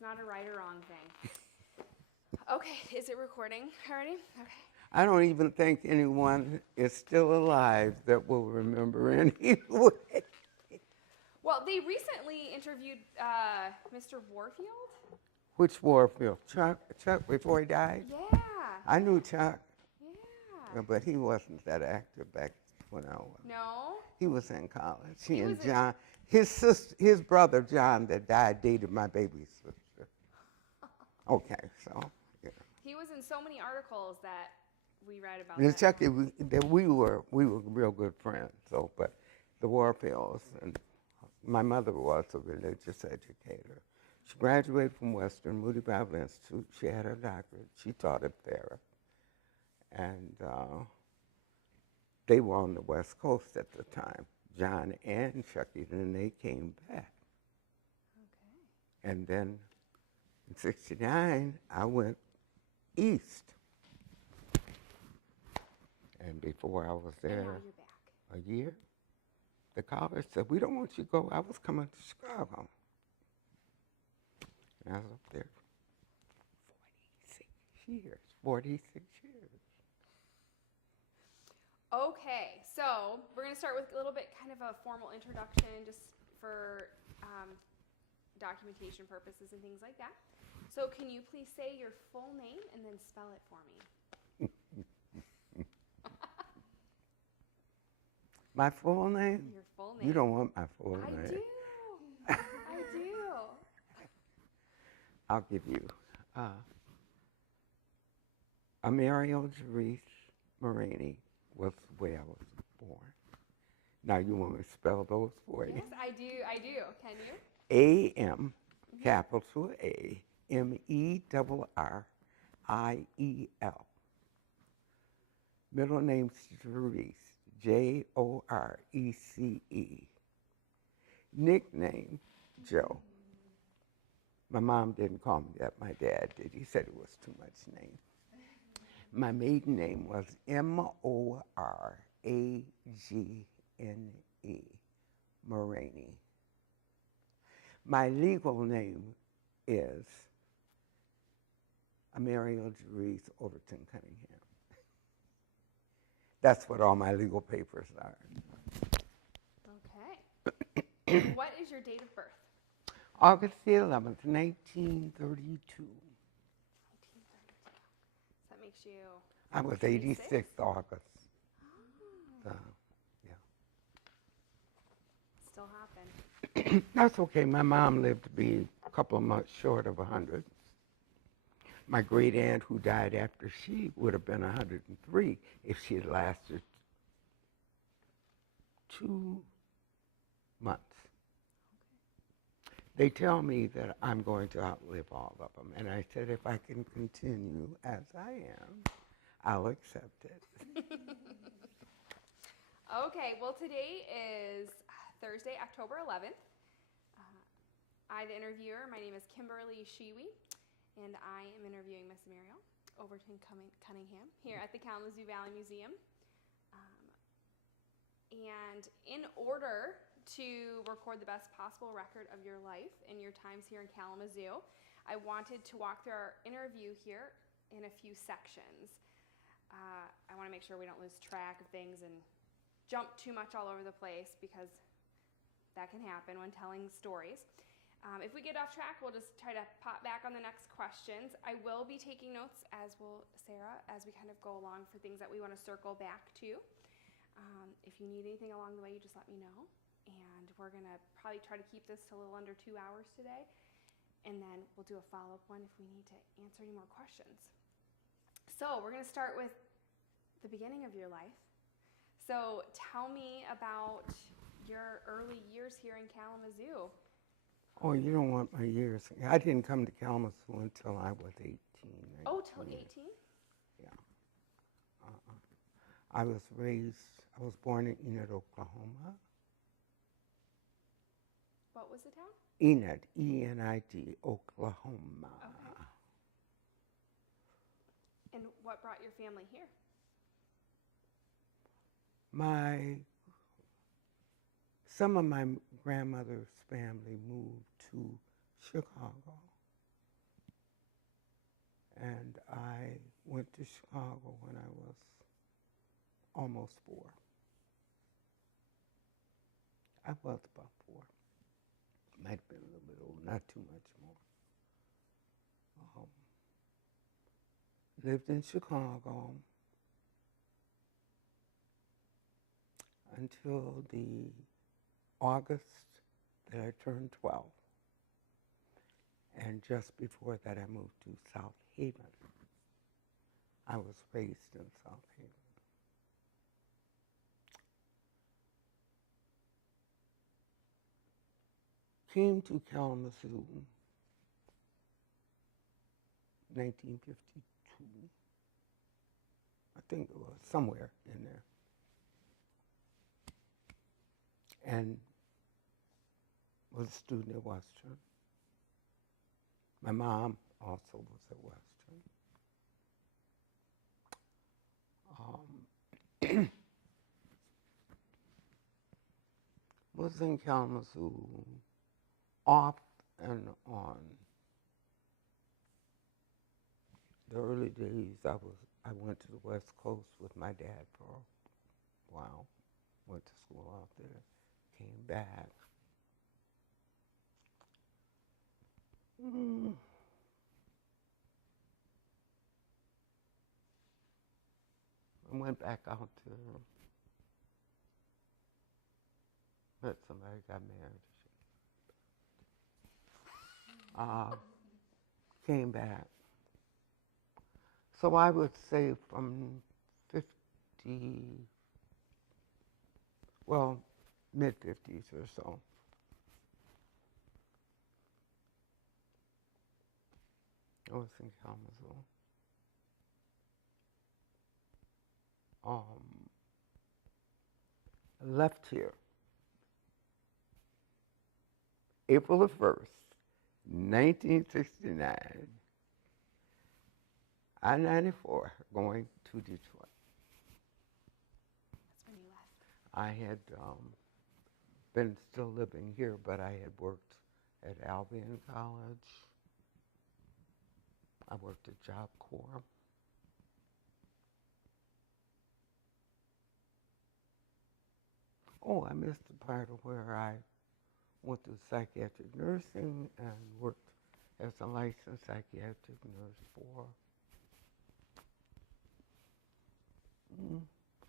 not a right or wrong thing. Okay, is it recording already? Okay. I don't even think anyone is still alive that will remember anyway. Well, they recently interviewed Mr. Warfield. Which Warfield? Chuck before he died? Yeah. I knew Chuck, Yeah. but he wasn't that active back when I was. No? He was in college. He And was John, his brother John that died dated my baby sister. Okay, so yeah. He was in so many articles that we read about. And That. Chuck, we were real good friends. So, but the Warfields and my mother was a religious educator. She graduated from Western Moody Bible Institute. She had her doctorate. She taught it there. And they were on the West Coast at the time, John and Chucky, and they came back. Okay. And then in '69, I went east. And before I was there and now you're back. a year, the college said, we don't want you to go. I was coming to Chicago. And I was up there 46 years. Okay, so we're going to start with a little bit kind of a formal introduction just for documentation purposes and things like that. So can you please say your full name and then spell it for me? My full name? Your full name. You don't want my full name. I do. I do. I'll give you Amerio Jerice Marini was the way I was born. Now you want me to spell those for you? Yes, I do. Can you? A-M, capital A, M-E-R-R-I-E-L. Middle name's Jerice, J-O-R-E-C-E. Nickname, Joe. My mom didn't call me that, my dad did. He said it was too much name. My maiden name was M-O-R-A-G-N-E, Moraney. My legal name is Amerio Jerice Overton Cunningham. That's what all my legal papers are. Okay. What is your date of birth? August the 11th, 1932. That makes you... I was 86th August. Oh. Yeah. Still happened. That's okay. My mom lived to be a couple of months short of 100. My great aunt, who died after she, would have been 103 if she had lasted 2 months. They tell me that I'm going to outlive all of them. And I said, if I can continue as I am, I'll accept it. Okay, well today is Thursday, October 11th. I, the interviewer, my name is Kimberly Shiwi, and I am interviewing Miss Amerio Overton Cunningham here at the Kalamazoo Valley Museum. And in order to record the best possible record of your life and your times here in Kalamazoo, I wanted to walk through our interview here in a few sections. I want to make sure we don't lose track of things and jump too much all over the place, because that can happen when telling stories. If we get off track, we'll just try to pop back on the next questions. I will be taking notes, as will Sarah, as we kind of go along for things that we want to circle back to. If you need anything along the way, you just let me know. And we're going to probably try to keep this to a little under 2 hours today. And then we'll do a follow-up one if we need to answer any more questions. So we're going to start with the beginning of your life. So tell me about your early years here in Kalamazoo. Oh, you don't want my years. I didn't come to Kalamazoo until I was 18. 19. Oh, till 18? Yeah. I was born in Enid, Oklahoma. What was the town? Enid, E-N-I-D, Oklahoma. Okay. And what brought your family here? Some of my grandmother's family moved to Chicago. And I went to Chicago when I was almost 4. I was about 4. Might have been a little bit old, not too much more. Lived in Chicago until the August that I turned 12. And just before that, I moved to South Haven. I was raised in South Haven. Came to Kalamazoo 1952. I think it was somewhere in there. And was a student at Western. My mom also was at Western. Was in Kalamazoo off and on. The early days, I went to the West Coast with my dad for a while. Went to school out there, came back. I went back out to met somebody, got married. Came back. So I would say from 50, well, mid-50s or so. I was in Kalamazoo. I left here April the 1st, 1969. I-94 going to Detroit. That's when you left. I had been still living here, but I had worked at Albion College. I worked at Job Corps. Oh, I missed the part of where I went through psychiatric nursing and worked as a licensed psychiatric nurse for,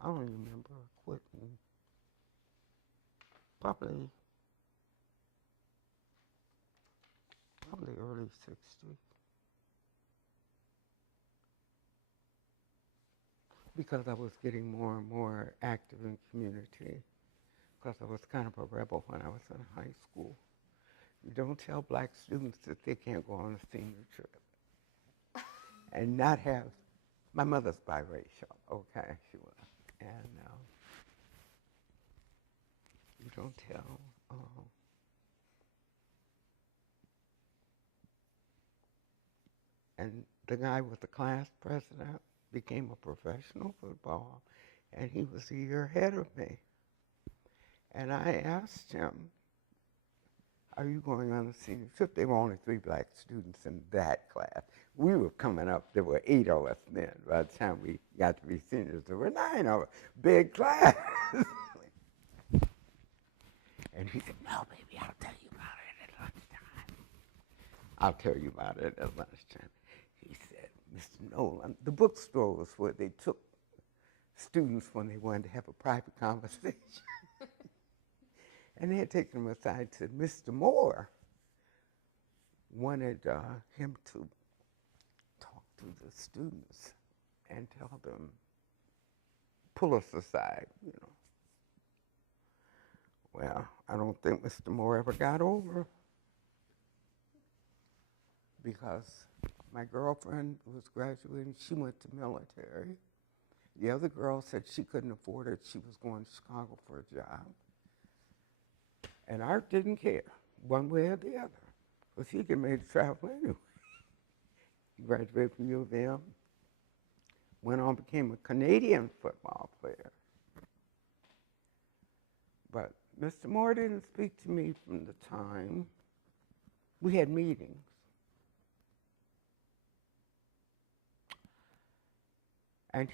I don't remember quitting, probably early 60s. Because I was getting more and more active in community. Because I was kind of a rebel when I was in high school. You don't tell black students that they can't go on a senior trip and not have, my mother's biracial, okay, she was. And you don't tell. And the guy was the class president, became a professional football, and he was a year ahead of me. And I asked him, are you going on a senior trip? There were only 3 black students in that class. We were coming up, there were 8 of us then. By the time we got to be seniors, there were 9 of us. Big class. And he said, no, baby, I'll tell you about it at lunchtime. I'll tell you about it at lunchtime. He said, Mr. Nolan, the bookstore was where they took students when they wanted to have a private conversation. And they had taken him aside and said, Mr. Moore wanted him to talk to the students and tell them, pull us aside, you know. Well, I don't think Mr. Moore ever got over because my girlfriend was graduating, she went to military. The other girl said she couldn't afford it, she was going to Chicago for a job. And Art didn't care, one way or the other, because he could make a travel anyway. He graduated from U of M, went on, became a Canadian football player. But Mr. Moore didn't speak to me from the time We had meetings. And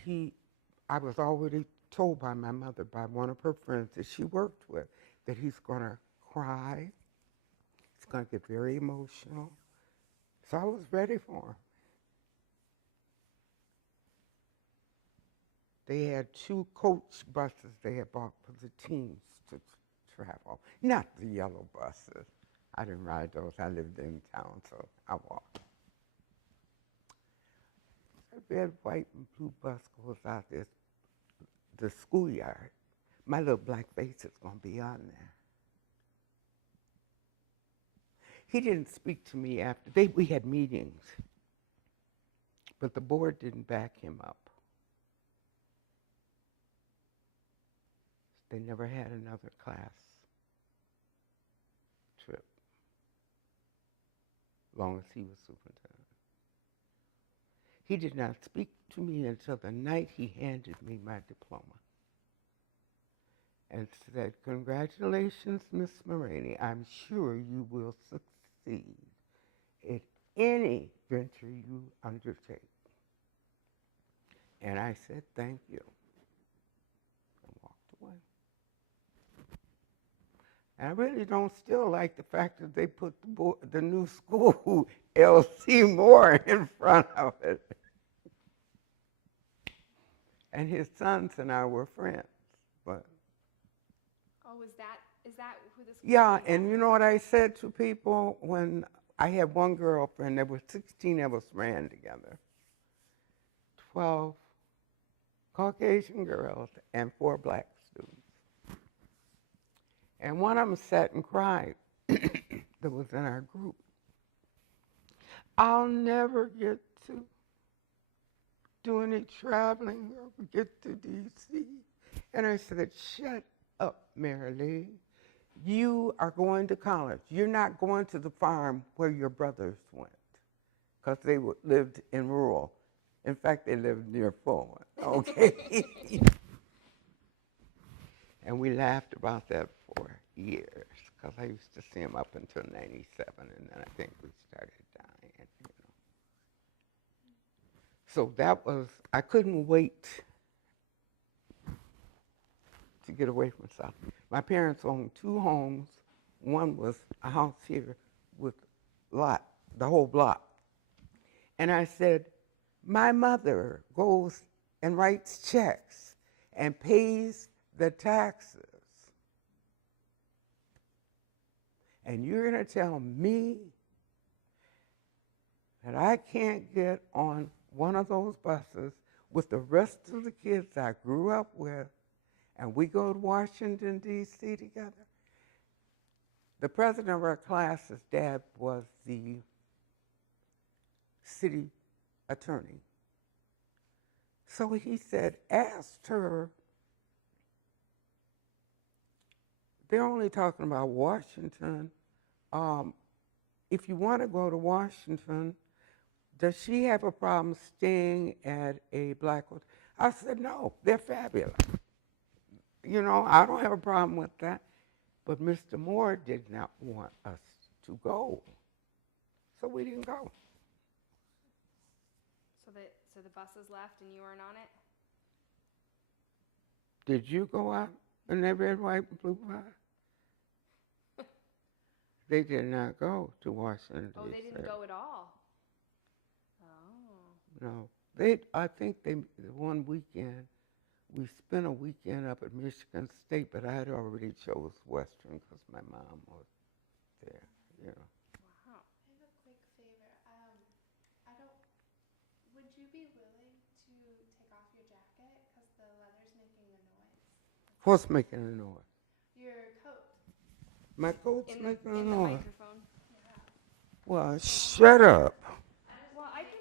I was already told by my mother, by one of her friends that she worked with, that he's going to cry. He's going to get very emotional. So I was ready for him. They had 2 coach buses they had bought for the teams to travel. Not the yellow buses. I didn't ride those. I lived in town, so I walked. A red, white, and blue bus goes out there, the schoolyard. My little black face is going to be on there. He didn't speak to me after. We had meetings, but the board didn't back him up. They never had another class trip, as long as he was superintendent. He did not speak to me until the night he handed me my diploma and said, "Congratulations, Miss Maroney. I'm sure you will succeed in any venture you undertake." And I said, "Thank you," and walked away. And I really don't still like the fact that they put the new school, L.C. Moore, in front of it. And his sons and I were friends, but. Oh, is that who this? Yeah, and you know what I said to people when I had one girlfriend, there were 16 of us ran together. 12 Caucasian girls and 4 black students. And one of them sat and cried that was in our group. "I'll never get to do any traveling or get to D.C. And I said, "Shut up, Mary Lee. You are going to college. You're not going to the farm where your brothers went," because they lived in rural. In fact, they lived near Fulton, okay? And we laughed about that for years, because I used to see him up until 97, and then I think we started dying, you know. So that was, I couldn't wait to get away from South. My parents owned 2 homes. One was a house here with the whole block. And I said, my mother goes and writes checks and pays the taxes. And you're going to tell me that I can't get on one of those buses with the rest of the kids I grew up with, and we go to Washington, D.C. together? The president of our class's dad was the city attorney. So he said, asked her, they're only talking about Washington. If you want to go to Washington, does she have a problem staying at a black hotel? I said, no, they're fabulous. You know, I don't have a problem with that. But Mr. Moore did not want us to go. So we didn't go. So the buses left and you weren't on it? Did you go out in that red, white, and blue bus? They did not go to Washington, D.C. Oh, they didn't go at all? Oh. No. I think one weekend, we spent a weekend up at Michigan State, but I had already chose Western because my mom was there, you know. Wow. I have a quick favor. Would you be willing to take off your jacket? Because the leather's making a noise. What's making a noise? Your coat. My coat's making a in noise. the microphone. Yeah. Well, shut up. Well, I can.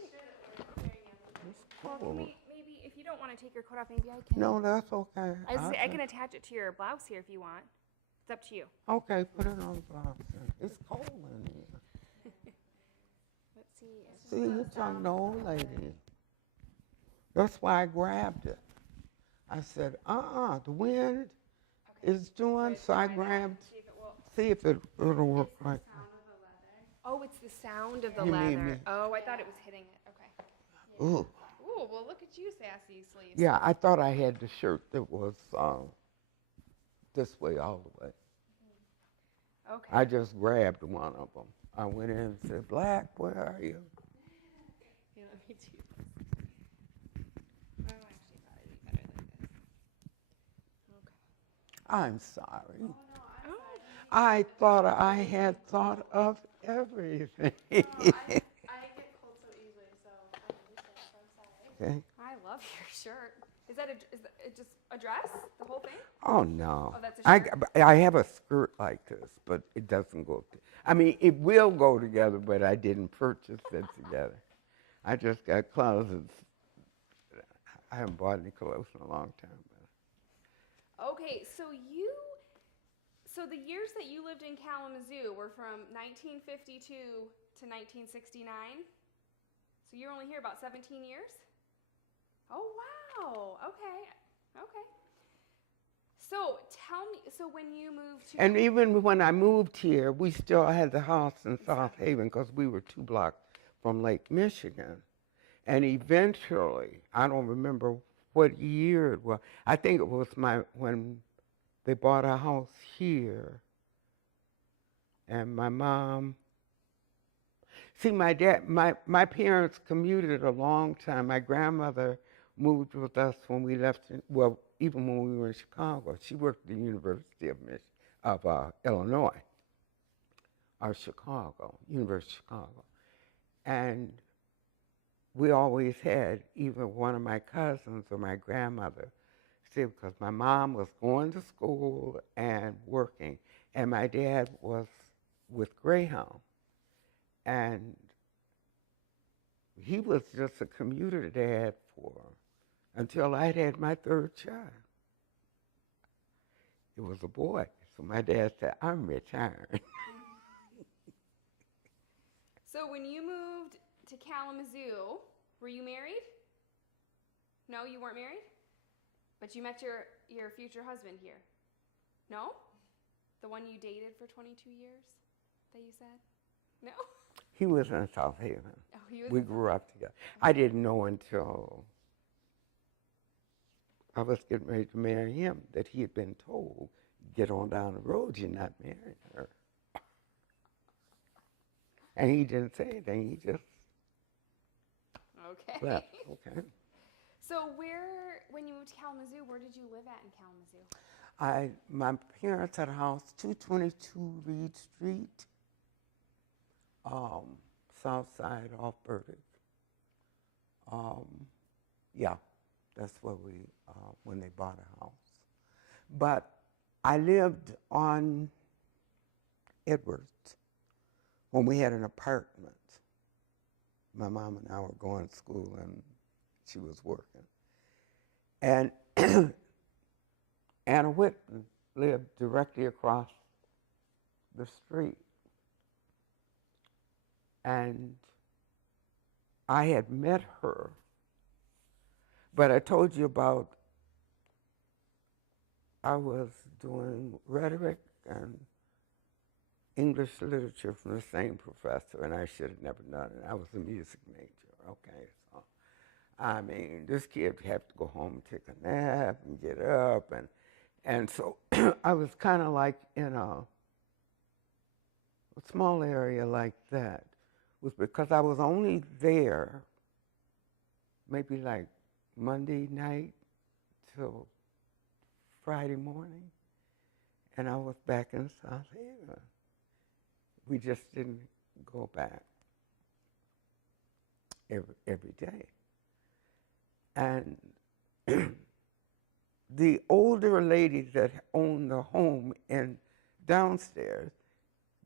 It's Well, cold. maybe if you don't want to take your coat off, maybe I can. No, that's okay. I can attach it to your blouse here if you want. It's up to you. Okay, put it on the blouse. It's cold in here. Let's see. See, you're talking to old lady. That's why I grabbed it. I said, the wind is doing, so I grabbed, See if it will. see if it'll work right. Sound of the leather. Oh, it's the sound of the You need leather. me? Oh, I thought it was hitting it. Okay. Ooh. Ooh, well, look at you, sassy sleeves. Yeah, I thought I had the shirt that was this way all the way. Okay. I just grabbed one of them. I went in and said, Black, where are you? Yeah, let me do this. Oh, actually, I thought it'd be better like this. Okay. I'm sorry. Oh no, I'm Oh. sorry. I thought I had thought of everything. No, I get cold so easily, so I understand. So I'm sorry. Okay. I love your shirt. Is that it just a dress? The whole thing? Oh, no. Oh, that's a shirt? I have a skirt like this, but it doesn't go. I mean, it will go together, but I didn't purchase it together. I just got clothes. I haven't bought any clothes in a long time. Okay, so the years that you lived in Kalamazoo were from 1952 to 1969. So you're only here about 17 years? Oh, wow. Okay. Okay. So tell me, so when you moved to... And even when I moved here, we still had the house in South Haven because we were 2 blocks from Lake Michigan. And eventually, I don't remember what year it was. I think it was when they bought a house here. And my mom, see, my parents commuted a long time. My grandmother moved with us when we left, even when we were in Chicago. She worked at the University of Illinois, or Chicago, University of Chicago. And we always had either one of my cousins or my grandmother, see, because my mom was going to school and working, and my dad was with Greyhound. And he was just a commuter dad until I'd had my 3rd child. It was a boy. So my dad said, I'm retired. So when you moved to Kalamazoo, were you married? No, you weren't married? But you met your future husband here? No? The one you dated for 22 years that you said? No? He was in South Haven. Oh, he was We grew up together. I didn't know until I was getting ready to marry him that he had been told, get on down the road, you're not marrying her. And he didn't say anything, he just Okay. left. Okay. So when you moved to Kalamazoo, where did you live at in Kalamazoo? My parents had a house, 222 Reed Street, south side off Burdick. Yeah, that's where when they bought a house. But I lived on Edwards when we had an apartment. My mom and I were going to school and she was working. And Anna Whitten lived directly across the street. And I had met her, but I told you about I was doing rhetoric and English literature from the same professor, and I should have never done it. I was a music major, okay? So, I mean, this kid had to go home and take a nap and get up, and so I was kind of like in a small area like that, was because I was only there maybe like Monday night till Friday morning, and I was back in South Haven. We just didn't go back every day. And the older lady that owned the home in downstairs,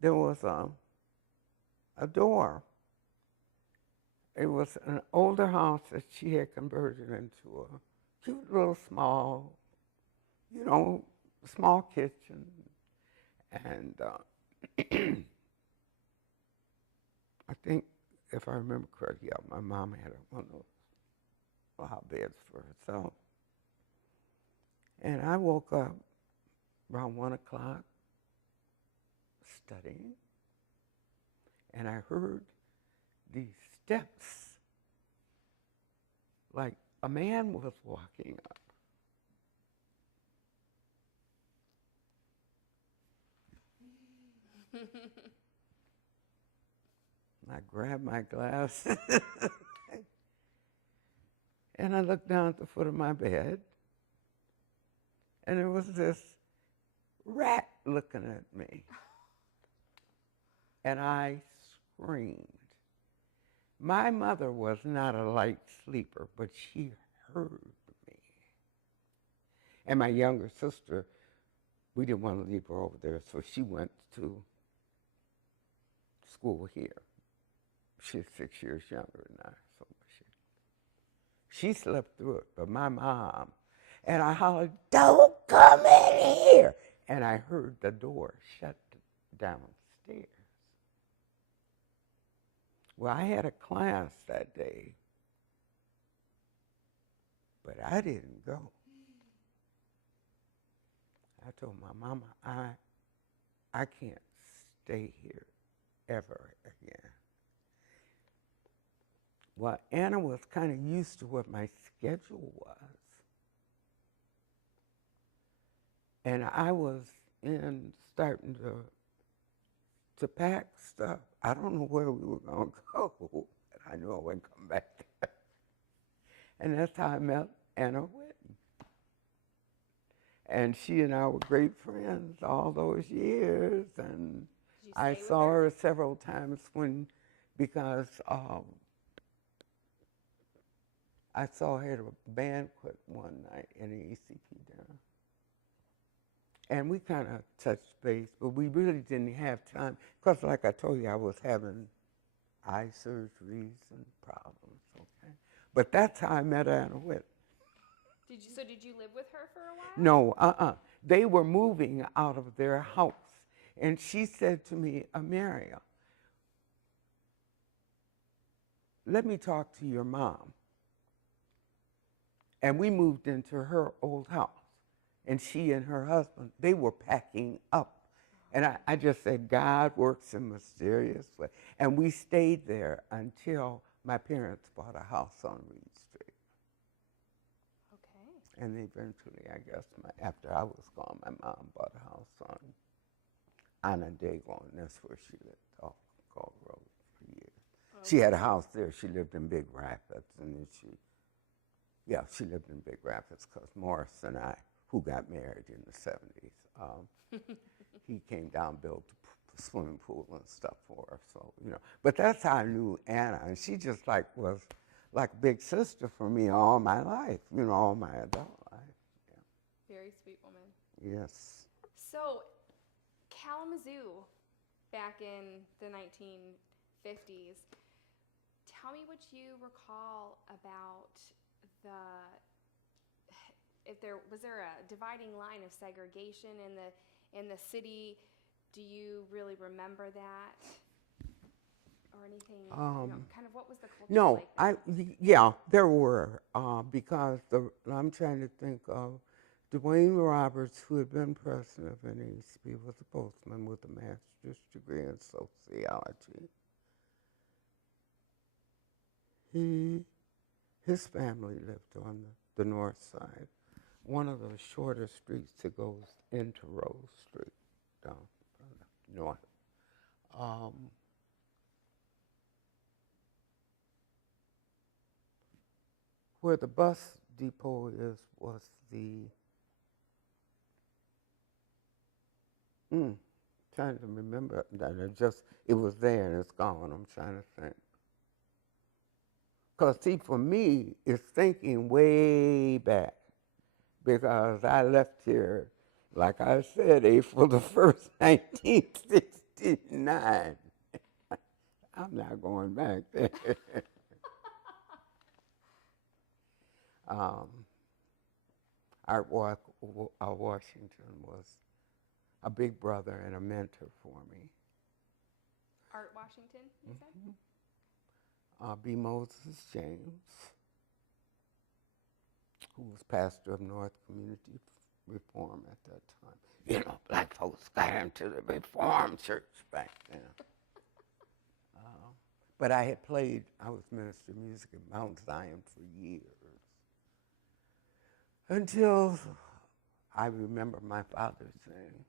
there was a door. It was an older house that she had converted into a cute little small, small kitchen. And I think, if I remember correctly, yeah, my mom had one of those flower beds for herself. And I woke up around 1 o'clock studying. and I heard these steps, like a man was walking up. I grabbed my glasses and I looked down at the foot of my bed, and there was this rat looking at me. And I screamed. My mother was not a light sleeper, but she heard me. And my younger sister, we didn't want to leave her over there, so she went to school here. She's 6 years younger than I, so she slept through it. But my mom, and I hollered, "Don't come in here!" And I heard the door shut downstairs. Well, I had a class that day, but I didn't go. I told my mama, I can't stay here ever again. Well, Anna was kind of used to what my schedule was. And I was starting to pack stuff. I don't know where we were going to go, but I knew I wouldn't come back there. And that's how I met Anna Whitten. And she and I were great friends all those years. And I saw her several times because I saw her at a banquet one night in the ECP dinner. And we kind of touched base, but we really didn't have time, because like I told you, I was having eye surgeries and problems, okay? But that's how I met Anna Whitten. Did you live with her for a while? No, They were moving out of their house. And she said to me, "Amaria, let me talk to your mom." And we moved into her old house. And she and her husband, they were packing up. And I just said, God works in mysterious ways. And we stayed there until my parents bought a house on Reed Street. Okay. And eventually, I guess, after I was gone, my mom bought a house on Onondaga, and that's where she lived, off Gulf Road for years. Okay. She had a house there. She lived in Big Rapids, and then she lived in Big Rapids because Morris and I, who got married in the 70s, he came down, built a swimming pool and stuff for her. So, but that's how I knew Anna, and she just was like a big sister for me all my life, all my adult life. Yeah. Very sweet woman. Yes. So, Kalamazoo, back in the 1950s, tell me what you recall about was there a dividing line of segregation in the city? Do you really remember that or anything? Kind of what was the culture like? There were because I'm trying to think of Dwayne Roberts, who had been president of NAACP, was a postman with a master's degree in sociology. His family lived on the north side, one of the shorter streets that goes into Rose Street, down north. Where the bus depot was the, trying to remember that, it was there and it's gone, I'm trying to think. Because, see, for me, it's thinking way back, because I left here, like I said, April the 1st, 1969. I'm not going back there. Art Washington was a big brother and a mentor for me. Art Washington, you said? B. Moses James, who was pastor of North Community Reform at that time. Black folks got into the Reformed church back then. But I was minister of music at Mount Zion for years. Until I remember my father saying,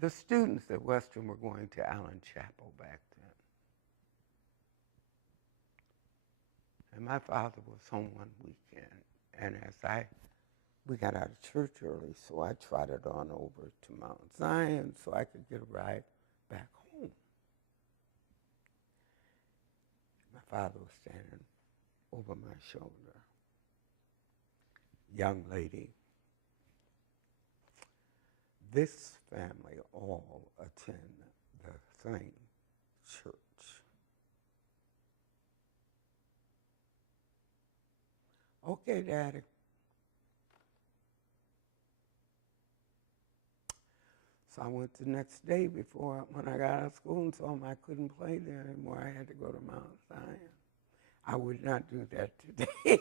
the students at Western were going to Allen Chapel back then. And my father was home one weekend, and we got out of church early, so I trotted on over to Mount Zion so I could get a ride back home. My father was standing over my shoulder. Young lady, this family all attend the same church. Okay, Daddy. So I went the next day when I got out of school and told him I couldn't play there anymore. I had to go to Mount Zion. I would not do that today.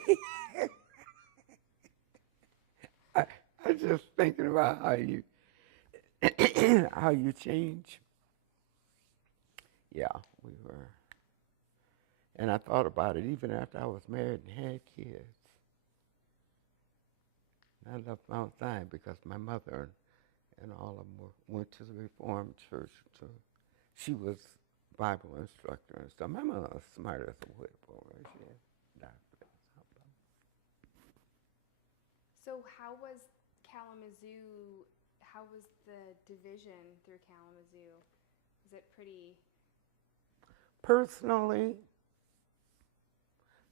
I was just thinking about how you change. Yeah, we were. And I thought about it even after I was married and had kids. I left Mount Zion because my mother and all of them went to the Reformed church. She was Bible instructor and stuff. My mother was smart as a whip over her. She had doctors. So how was Kalamazoo, how was the division through Kalamazoo? Was it pretty? Personally,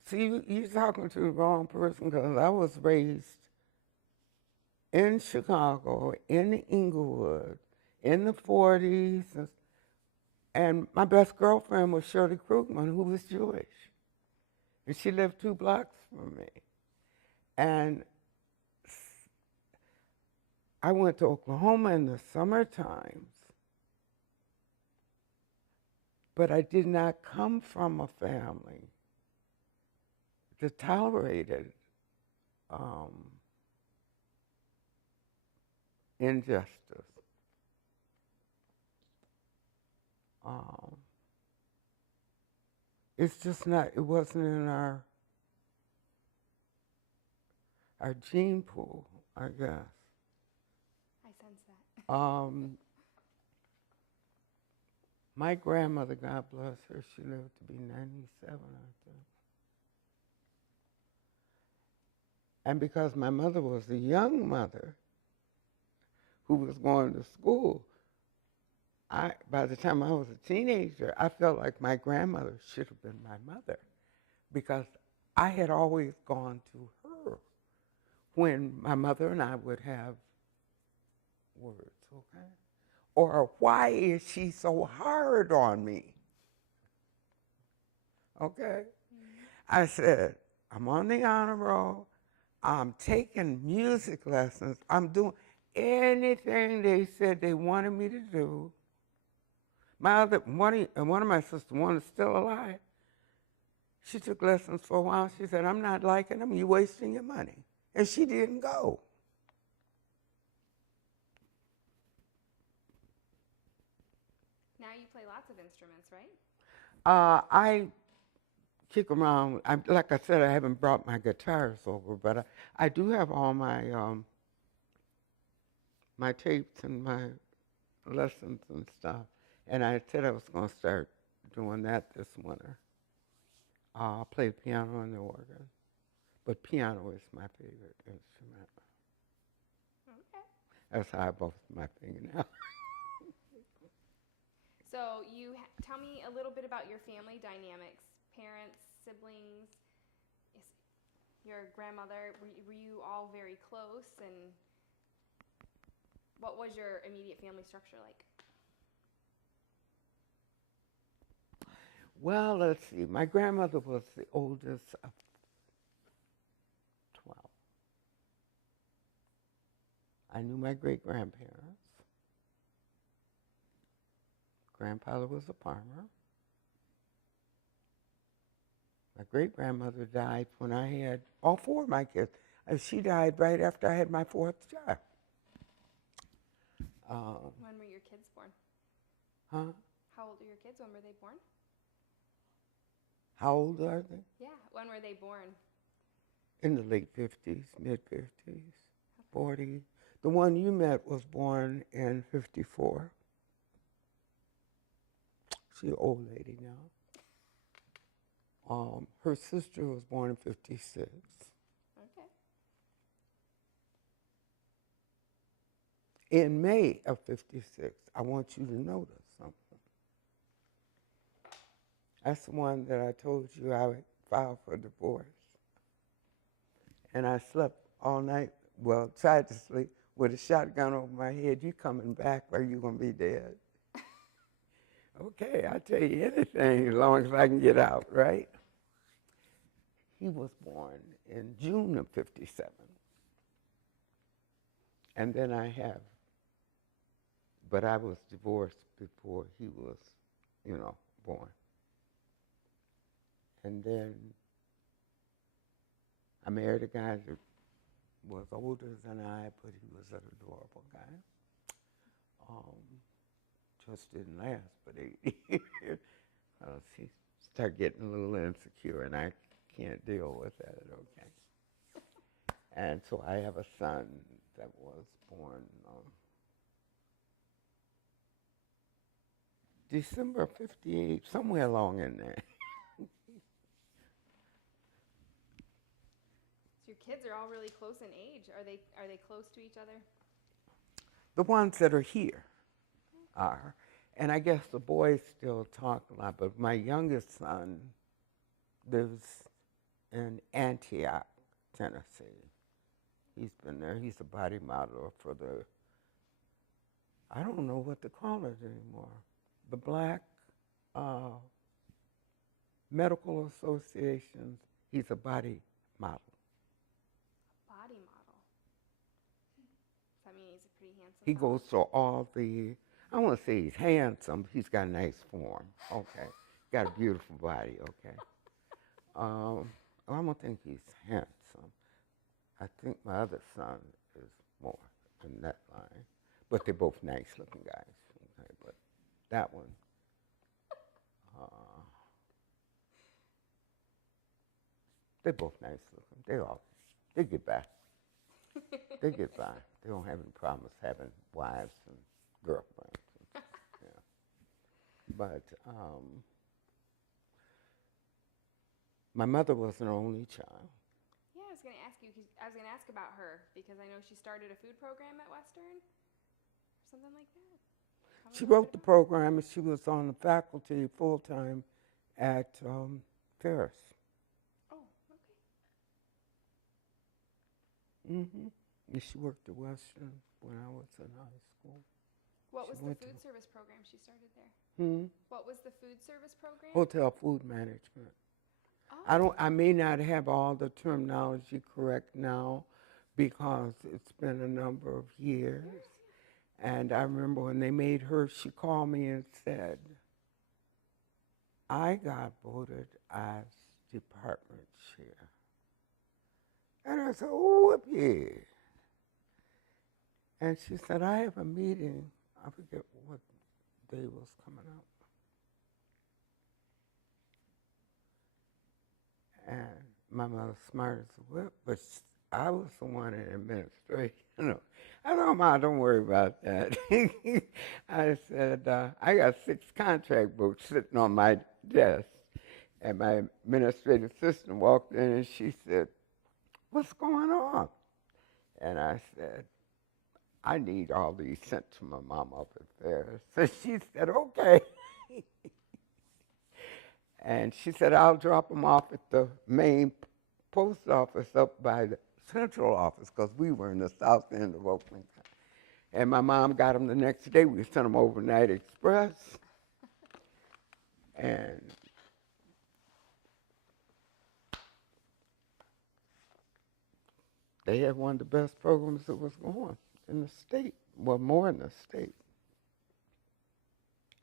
see, you're talking to the wrong person because I was raised in Chicago, in Inglewood, in the 40s, and my best girlfriend was Shirley Krugman, who was Jewish. And she lived 2 blocks from me. And I went to Oklahoma in the summer times, but I did not come from a family that tolerated injustice. It's just not, it wasn't in our gene pool, I guess. I sense that. My grandmother, God bless her, she lived to be 97, I think. And because my mother was a young mother who was going to school, by the time I was a teenager, I felt like my grandmother should have been my mother because I had always gone to her when my mother and I would have words, okay? Or why is she so hard on me? Okay? I said, I'm on the honor roll. I'm taking music lessons. I'm doing anything they said they wanted me to do. One of my sisters, one is still alive. She took lessons for a while. She said, I'm not liking them. You're wasting your money. And she didn't go. Now you play lots of instruments, right? I kick around. Like I said, I haven't brought my guitars over, but I do have all my my tapes and my lessons and stuff. And I said I was going to start doing that this winter. I play the piano and the organ, but piano is my favorite instrument. Okay. That's how I both my fingernails. So tell me a little bit about your family dynamics, parents, siblings, your grandmother. Were you all very close, and what was your immediate family structure like? Well, let's see. My grandmother was the oldest of 12. I knew my great-grandparents. Grandfather was a farmer. My great-grandmother died when I had all 4 of my kids. She died right after I had my 4th child. When were your kids born? Huh? How old are your kids? When were they born? How old are they? Yeah, when were they born? In the late 50s, mid-50s, 40. The one you met was born in 54. She's an old lady now. Her sister was born in 56. Okay. In May of 56, I want you to notice something. That's the one that I told you I filed for divorce. And I slept all night, well, tried to sleep with a shotgun over my head. You coming back or you going to be dead? Okay, I'll tell you anything as long as I can get out, right? He was born in June of 57. And then but I was divorced before he was, born. And then I married a guy that was older than I, but he was an adorable guy. Just didn't last but 8 years. He started getting a little insecure, and I can't deal with that, okay? And so I have a son that was born December 58, somewhere along in there. So your kids are all really close in age. Are they close to each other? The ones that are here are. And I guess the boys still talk a lot, but my youngest son lives in Antioch, Tennessee. He's been there. He's a body modeler for I don't know what to call it anymore, the Black Medical Association. He's a body model. Body model. Does that mean he's a pretty handsome He fellow? goes to all I want to say he's handsome. He's got a nice form, okay? Got a beautiful body, okay? I don't think he's handsome. I think my other son is more in that line. But they're both nice-looking guys, okay? But that one, they're both nice-looking. They get by. They get by. They don't have any problems having wives and girlfriends. Yeah. But my mother was an only child. Yeah, I was going to ask you. I was going to ask about her because I know she started a food program at Western or something like that. She wrote the program, and she was on the faculty full-time at Ferris. Oh, okay. Mm-hmm. And she worked at Western when I was in high school. What was the went food to- service program she started there? Hmm? What was the food service program? Hotel food management. Oh. I may not have all the terminology correct now because it's been a number of years. And I remember when they made her, she called me and said, I got voted as department chair. And I said, oh, whoopee. And she said, I have a meeting. I forget what day was coming up. And my mother smart as a whip, but I was the one in administration. I don't mind, don't worry about that. I said, I got 6 contract books sitting on my desk. And my administrative assistant walked in and she said, what's going on? And I said, I need all these sent to my mom up at there. So she said, okay. And she said, I'll drop them off at the main post office up by the central office because we were in the south end of Oakland. And my mom got them the next day. We sent them overnight express. And they had one of the best programs that was going in the state, well, more in the state.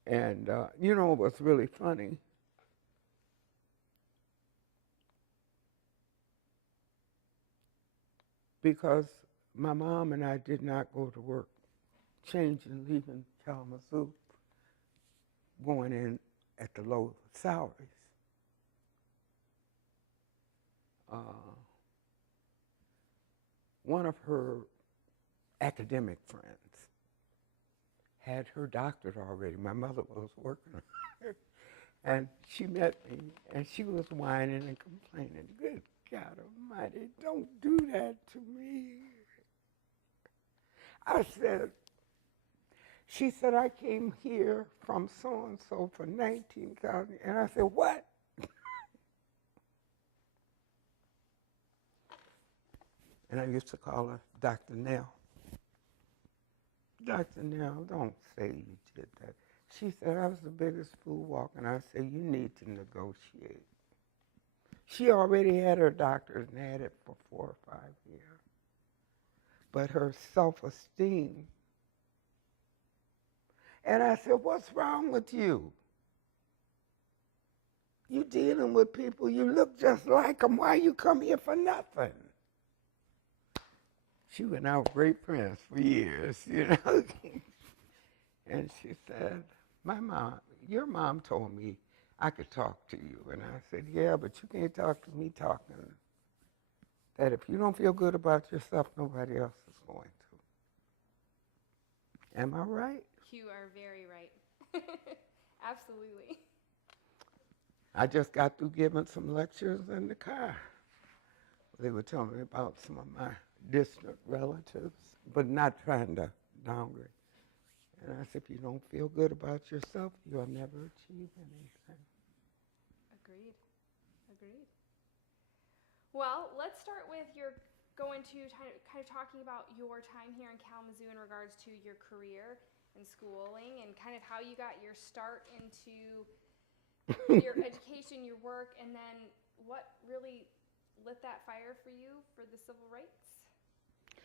And, it was really funny. Because my mom and I did not go to work, changing, leaving Kalamazoo going in at the low salaries. One of her academic friends had her doctorate already. My mother was working on her. And she met me, and she was whining and complaining. Good God Almighty, don't do that to me. I said, she said, I came here from so-and-so for 19,000. And I said, what? And I used to call her Dr. Nell. Dr. Nell, don't say you did that. She said, I was the biggest fool walking. I said, you need to negotiate. She already had her doctorate and had it for 4 or 5 years. But her self-esteem. And I said, what's wrong with you? You dealing with people, you look just like them. Why you come here for nothing? She went out great friends for years, you know. And she said, your mom told me I could talk to you. And I said, yeah, but you can't talk to me talking. That if you don't feel good about yourself, nobody else is going to. Am I right? You are very right. Absolutely. I just got through giving some lectures in the car. They were telling me about some of my distant relatives, but not trying to downgrade. And I said, if you don't feel good about yourself, you'll never achieve anything. Agreed. Agreed. Well, let's start with going to kind of talking about your time here in Kalamazoo in regards to your career and schooling and kind of how you got your start into your education, your work, and then what really lit that fire for you for the civil rights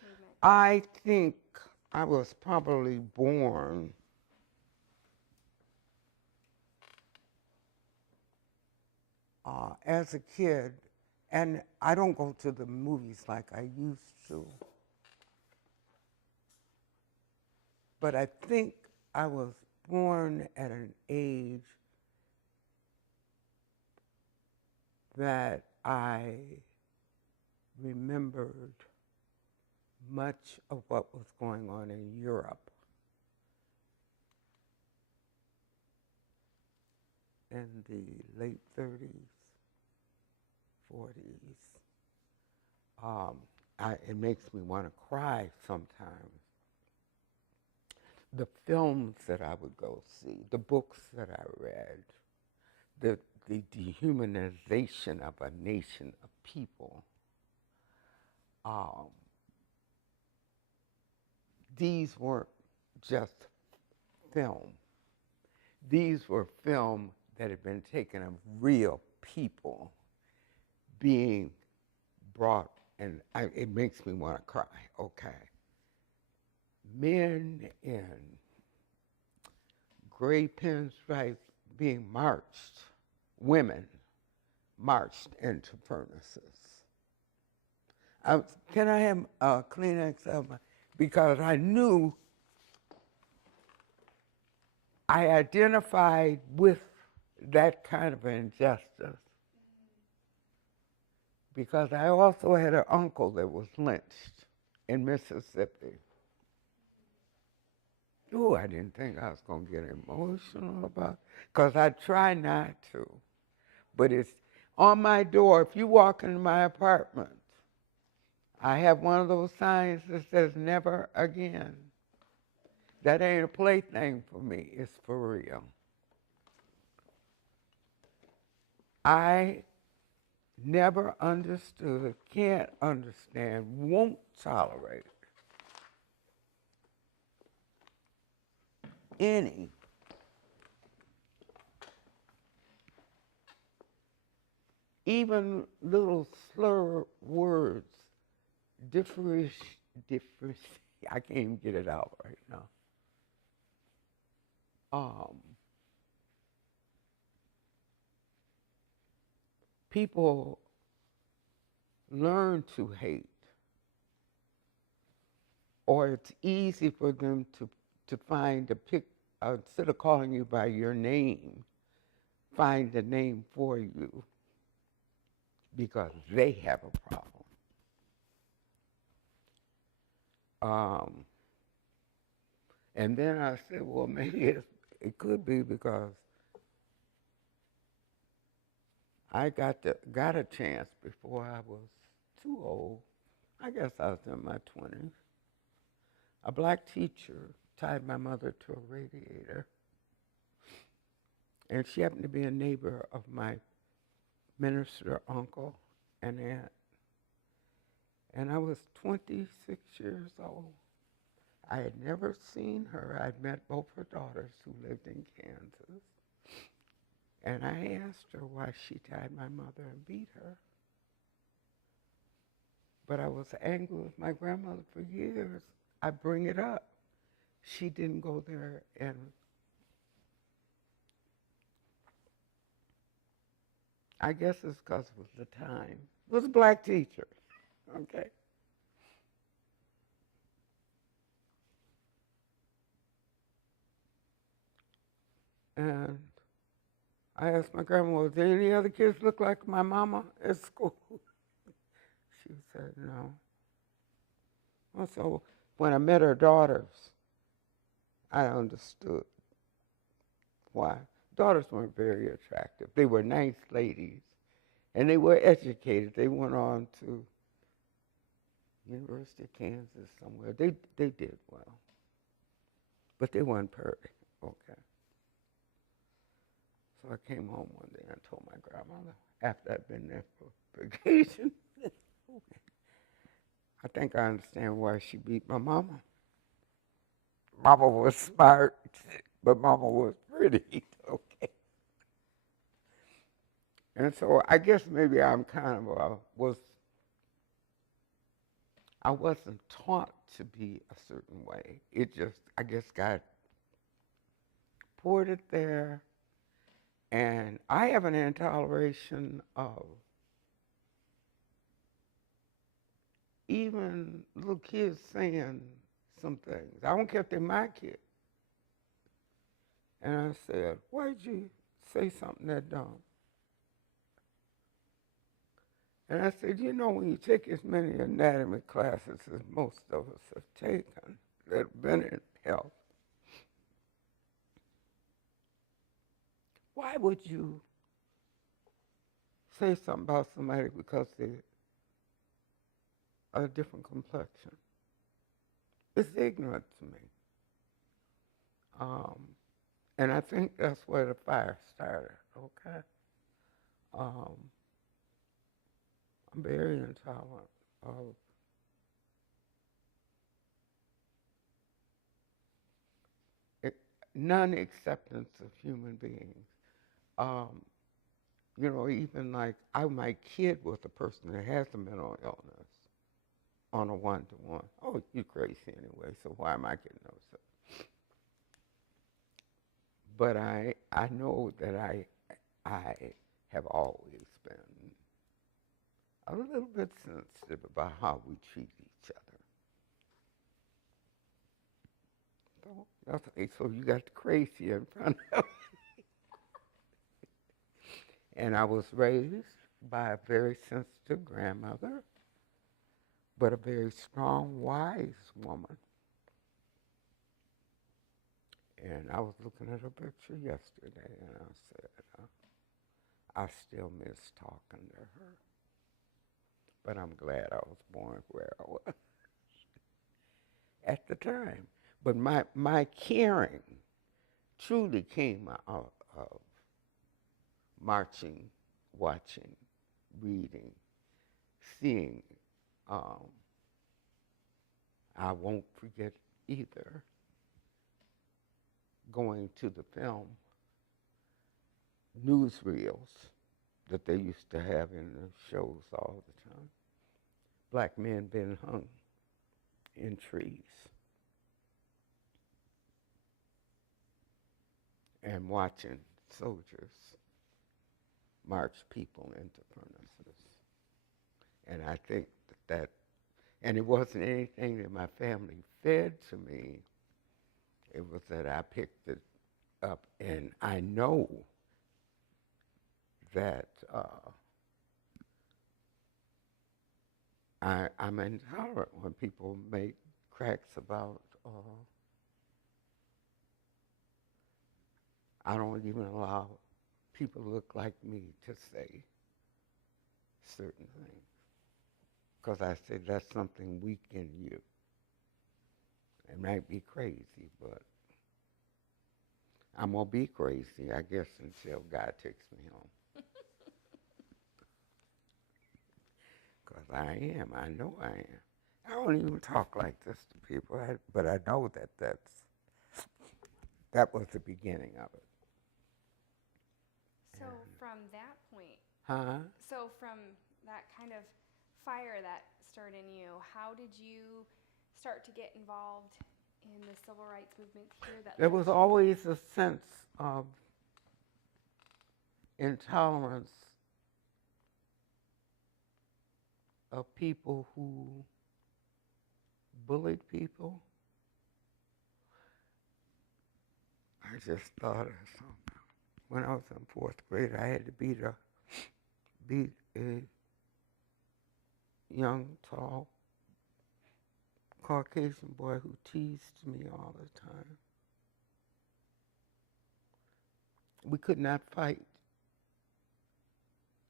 movement. I think I was probably born as a kid, and I don't go to the movies like I used to, but I think I was born at an age that I remembered much of what was going on in Europe in the late 30s, 40s. It makes me want to cry sometimes. The films that I would go see, the books that I read, the dehumanization of a nation of people. These weren't just film. These were film that had been taken of real people being brought, and it makes me want to cry, okay. Men in gray pinstripes being marched, women marched into furnaces. Can I have a Kleenex? Because I knew I identified with that kind of injustice. Because I also had an uncle that was lynched in Mississippi. Oh, I didn't think I was going to get emotional about it, because I try not to. But it's on my door. If you walk into my apartment, I have one of those signs that says never again. That ain't a plaything for me. It's for real. I never understood, can't understand, won't tolerate any even little slur words, I can't even get it out right now. People learn to hate, or it's easy for them to find instead of calling you by your name, find a name for you because they have a problem. And then I said, well, maybe it could be because I got a chance before I was too old. I guess I was in my 20s. A black teacher tied my mother to a radiator, and she happened to be a neighbor of my minister uncle and aunt. And I was 26 years old. I had never seen her. I'd met both her daughters who lived in Kansas. And I asked her why she tied my mother and beat her. But I was angry with my grandmother for years. I bring it up. She didn't go there, and I guess it's because it was the time. It was a black teacher, okay? And I asked my grandma, was there any other kids look like my mama at school? She said no. And so when I met her daughters, I understood why. Daughters weren't very attractive. They were nice ladies, and they were educated. They went on to University of Kansas somewhere. They did well, but they weren't pretty. Okay. So I came home one day and told my grandmother after I'd been there for vacation. Okay. I think I understand why she beat my mama. Mama was smart, but mama was pretty. Okay. And so I guess maybe I'm kind of I wasn't taught to be a certain way. It just, I guess, God poured it there. And I have an intoleration of even little kids saying some things. I don't care if they're my kids. And I said, why'd you say something that dumb? And I said, you know, when you take as many anatomy classes as most of us have taken that have been in health, why would you say something about somebody because they are a different complexion? It's ignorant to me. And I think that's where the fire started, okay? I'm very intolerant of non-acceptance of human beings. You know, even like I might kid with a person that has a mental illness on a one-to-one. Oh, you're crazy anyway, so why am I getting upset? But I know that I have always been a little bit sensitive about how we treat each other. So that's okay. So you got the crazy in front of me. And I was raised by a very sensitive grandmother, but a very strong, wise woman. And I was looking at her picture yesterday, and I said, I still miss talking to her. But I'm glad I was born where I was at the time. But my caring truly came out of marching, watching, reading, seeing. I won't forget either going to the film newsreels that they used to have in the shows all the time. Black men being hung in trees. And watching soldiers march people into furnaces. And I think that, and it wasn't anything that my family fed to me. It was that I picked it up, and I know that I'm intolerant when people make cracks about, I don't even allow people who look like me to say certain things. Because I say that's something weak in you. It might be crazy, but I'm going to be crazy, I guess, until God takes me home. Because I am. I know I am. I don't even talk like this to people, but I know that was the beginning of it. So from that point, Huh? so from that kind of fire that stirred in you, how did you start to get involved in the civil rights movement here? There was always a sense of intolerance of people who bullied people. I just thought of something. When I was in fourth grade, I had to beat a young, tall, Caucasian boy who teased me all the time. We could not fight.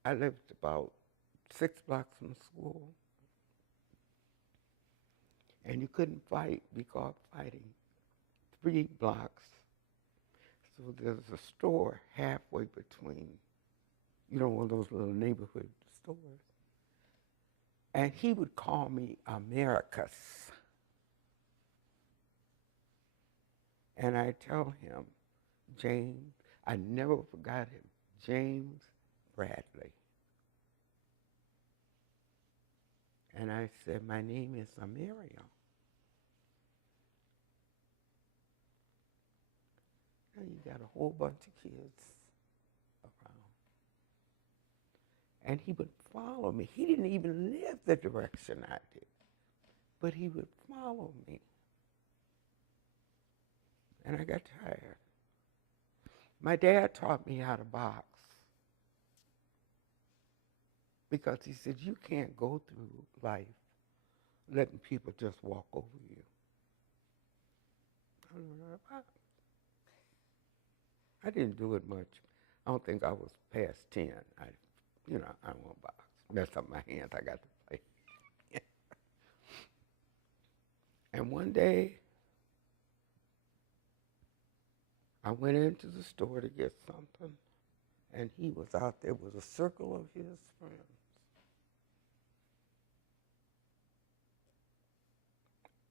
I lived about 6 blocks from school. And you couldn't be caught fighting 3 blocks. So there's a store halfway between, one of those little neighborhood stores. And he would call me Americus. And I tell him, James, I never forgot him, James Bradley. And I said, my name is Amerio. And you got a whole bunch of kids around. And he would follow me. He didn't even live the direction I did, but he would follow me. And I got tired. My dad taught me how to box because he said, you can't go through life letting people just walk over you. I learned how to box. I didn't do it much. I don't think I was past 10. I don't want to box. Mess up my hands, I got to play. And one day, I went into the store to get something, and he was out there with a circle of his friends.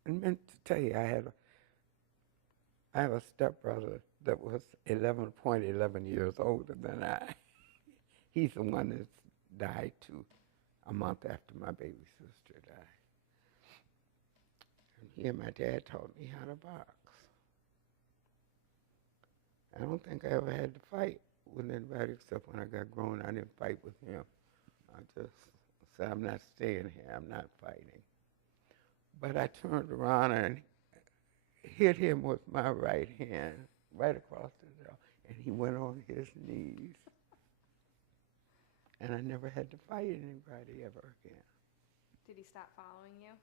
And meant to tell you, I have a stepbrother that was 11 years older than I. He's the one that died a month after my baby sister died. And he and my dad taught me how to box. I don't think I ever had to fight with anybody except when I got grown. I didn't fight with him. I just said, I'm not staying here. I'm not fighting. But I turned around and hit him with my right hand right across the jaw, and he went on his knees. And I never had to fight anybody ever again. Did he stop following you?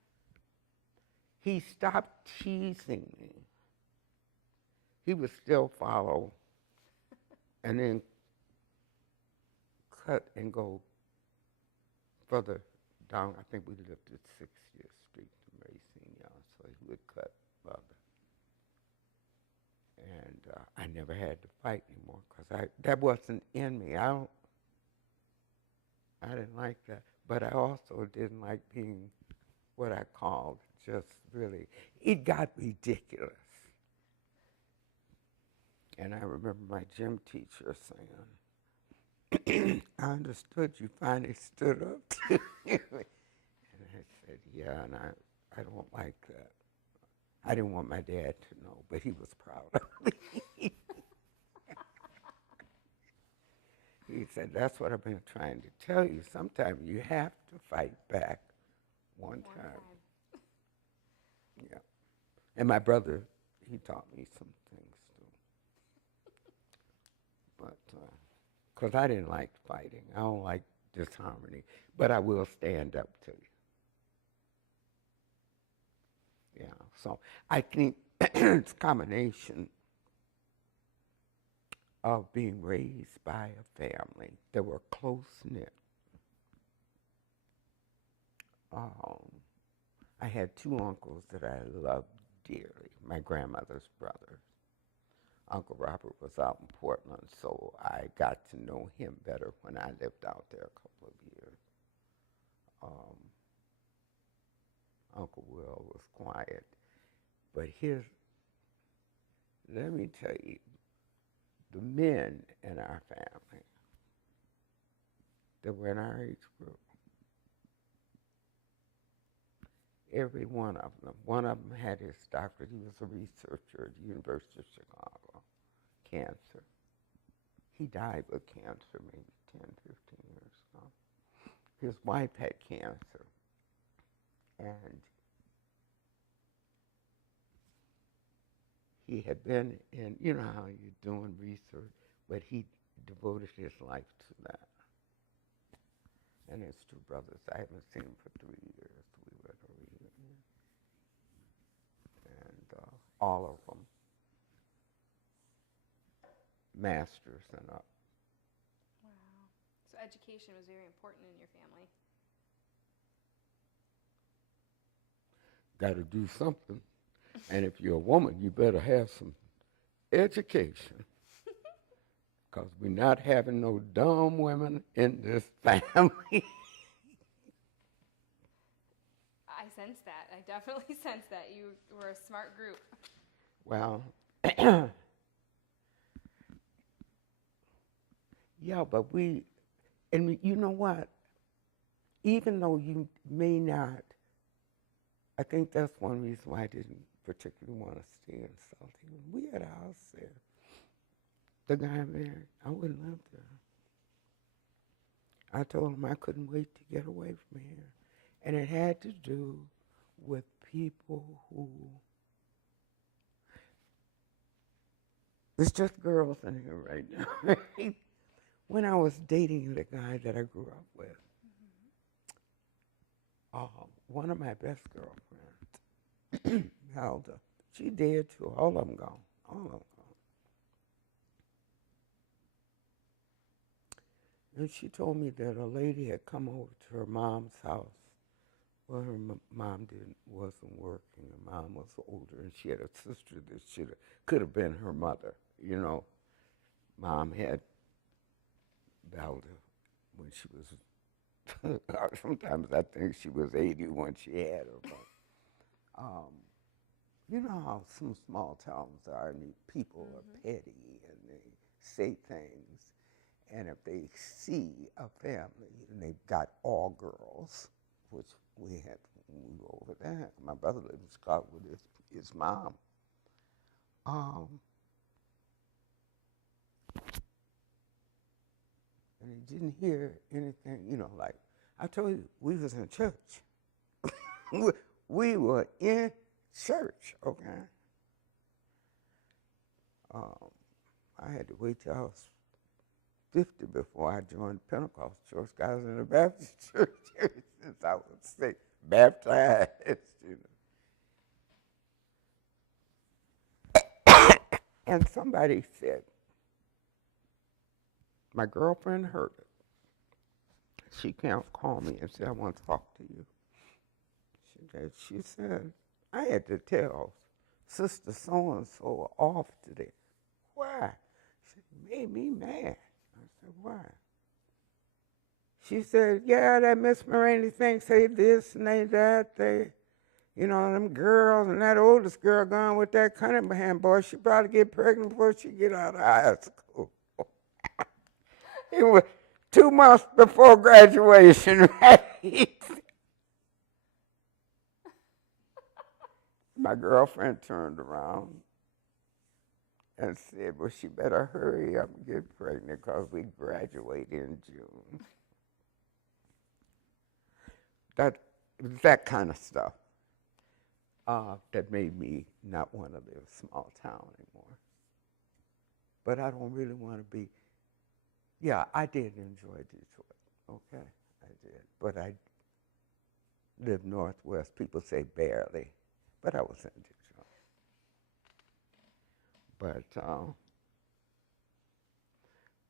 He stopped teasing me. He would still follow and then cut and go further down. I think we lived at 60th Street to Racine, so he would cut further. And I never had to fight anymore because that wasn't in me. I didn't like that. But I also didn't like being what I called just really, it got ridiculous. And I remember my gym teacher saying, I understood you finally stood up to me. And I said, yeah, and I don't like that. I didn't want my dad to know, but he was proud of me. He said, that's what I've been trying to tell you. Sometimes you have to fight back one time. Yeah. And my brother, he taught me some things too. but because I didn't like fighting. I don't like disharmony, but I will stand up to you. Yeah, so I think it's a combination of being raised by a family that were close-knit. I had two uncles that I loved dearly, my grandmother's brothers. Uncle Robert was out in Portland, so I got to know him better when I lived out there a couple of years. Uncle Will was quiet, but let me tell you, the men in our family that were in our age group, every one of them had his doctorate. He was a researcher at the University of Chicago, cancer. He died with cancer maybe 10, 15 years ago. His wife had cancer, and he had been in, you know how you're doing research, but he devoted his life to that. And his two brothers, I haven't seen him for 3 years. We were at a reunion. And all of them, masters and up. Wow. So education was very important in your family. Got to do something. And if you're a woman, you better have some education. Because we're not having no dumb women in this family. I sense that. I definitely sense that. You were a smart group. Well, yeah, but and you know what? Even though you may not, I think that's one reason why I didn't particularly want to stay in South Haven. We had a house there. The guy I married, I wouldn't live there. I told him I couldn't wait to get away from here. And it had to do with people who, it's just girls in here right now. When I was dating the guy that I grew up with, one of my best girlfriends, Helda, she dead too. All of them gone. All of them gone. And she told me that a lady had come over to her mom's house. Well, her mom wasn't working. Her mom was older, and she had a sister that could have been her mother. You know, Mom had Valda when she was, sometimes I think she was 80 when she had her. But, you know how some small towns are, and the people are petty, and they say things. And if they see a family, and they've got all girls, which we had when we were over there. My brother lived in Chicago with his mom. And he didn't hear anything, you know, like, I told you, we was in church. We were in church, okay? I had to wait till I was 50 before I joined the Pentecost church. I was in the Baptist church since I was 6, baptized, you know. And somebody said, my girlfriend heard it. She can't call me and said, I want to talk to you. She said, I had to tell Sister so-and-so off today. Why? She made me mad. I said, why? She said, yeah, that Miss Moraney thing say this and they that. They, you know, them girls and that oldest girl gone with that Cunningham boy, she probably get pregnant before she get out of high school. It was 2 months before graduation, right? My girlfriend turned around and said, well, she better hurry up and get pregnant because we graduate in June. That kind of stuff that made me not want to live small town anymore. But I don't really want to be Yeah, I did enjoy Detroit. Okay, I did. But I lived Northwest. People say barely, but I was in Detroit. But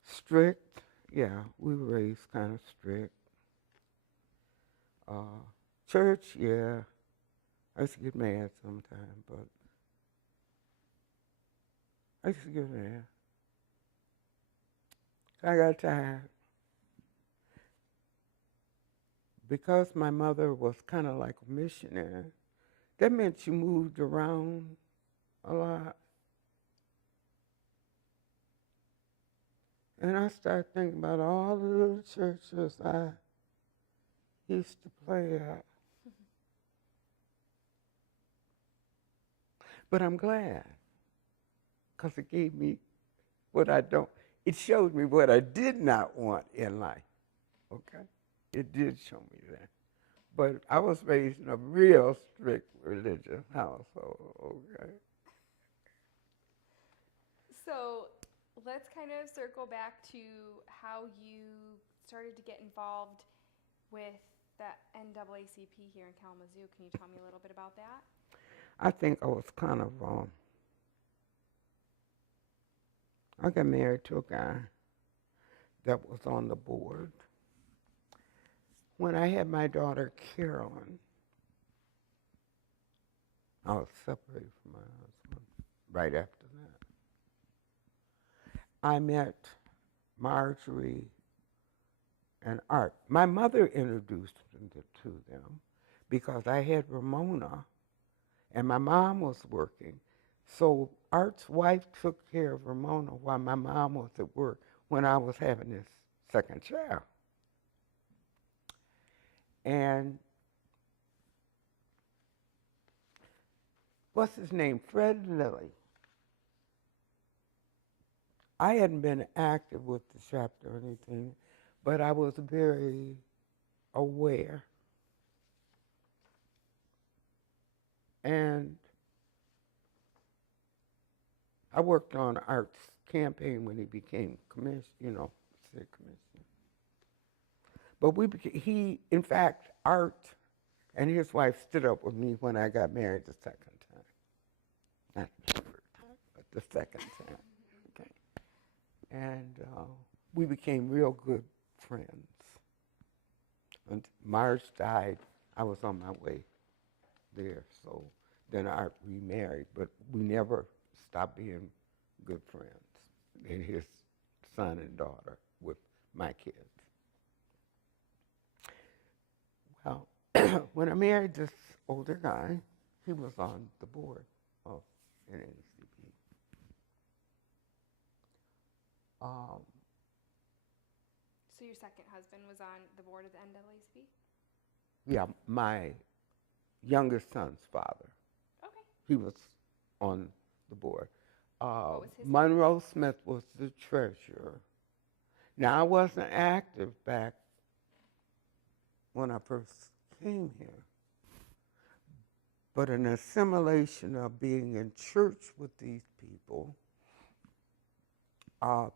strict, yeah, we were raised kind of strict. Uh, church, yeah, I used to get mad sometimes, but I used to get mad. I got tired. Because my mother was kind of like a missionary, that meant she moved around a lot. And I started thinking about all the little churches I used to play at. But I'm glad, because it gave me what I don't, it showed me what I did not want in life, okay? It did show me that. But I was raised in a real strict religious household, okay? So let's kind of circle back to how you started to get involved with the NAACP here in Kalamazoo. Can you tell me a little bit about that? I think I was kind of, I got married to a guy that was on the board. When I had my daughter, Carolyn, I was separated from my husband right after that. I met Marjorie and Art. My mother introduced me to them because I had Ramona and my mom was working. So Art's wife took care of Ramona while my mom was at work when I was having this second child. And what's his name? Fred Lilly. I hadn't been active with the chapter or anything, but I was very aware. And I worked on Art's campaign when he became city commissioner. But in fact, Art and his wife stood up with me when I got married the second time. Not the third time, but the second time. Okay. And we became real good friends. And Marge died. I was on my way there, so then Art remarried, but we never stopped being good friends, and his son and daughter with my kids. Well, when I married this older guy, he was on the board of NAACP. So your second husband was on the board of the NAACP? Yeah, my youngest son's father. Okay. He was on the board. What was his Monroe Smith was the treasurer. Now, I wasn't active back when I first came here, but an assimilation of being in church with these people,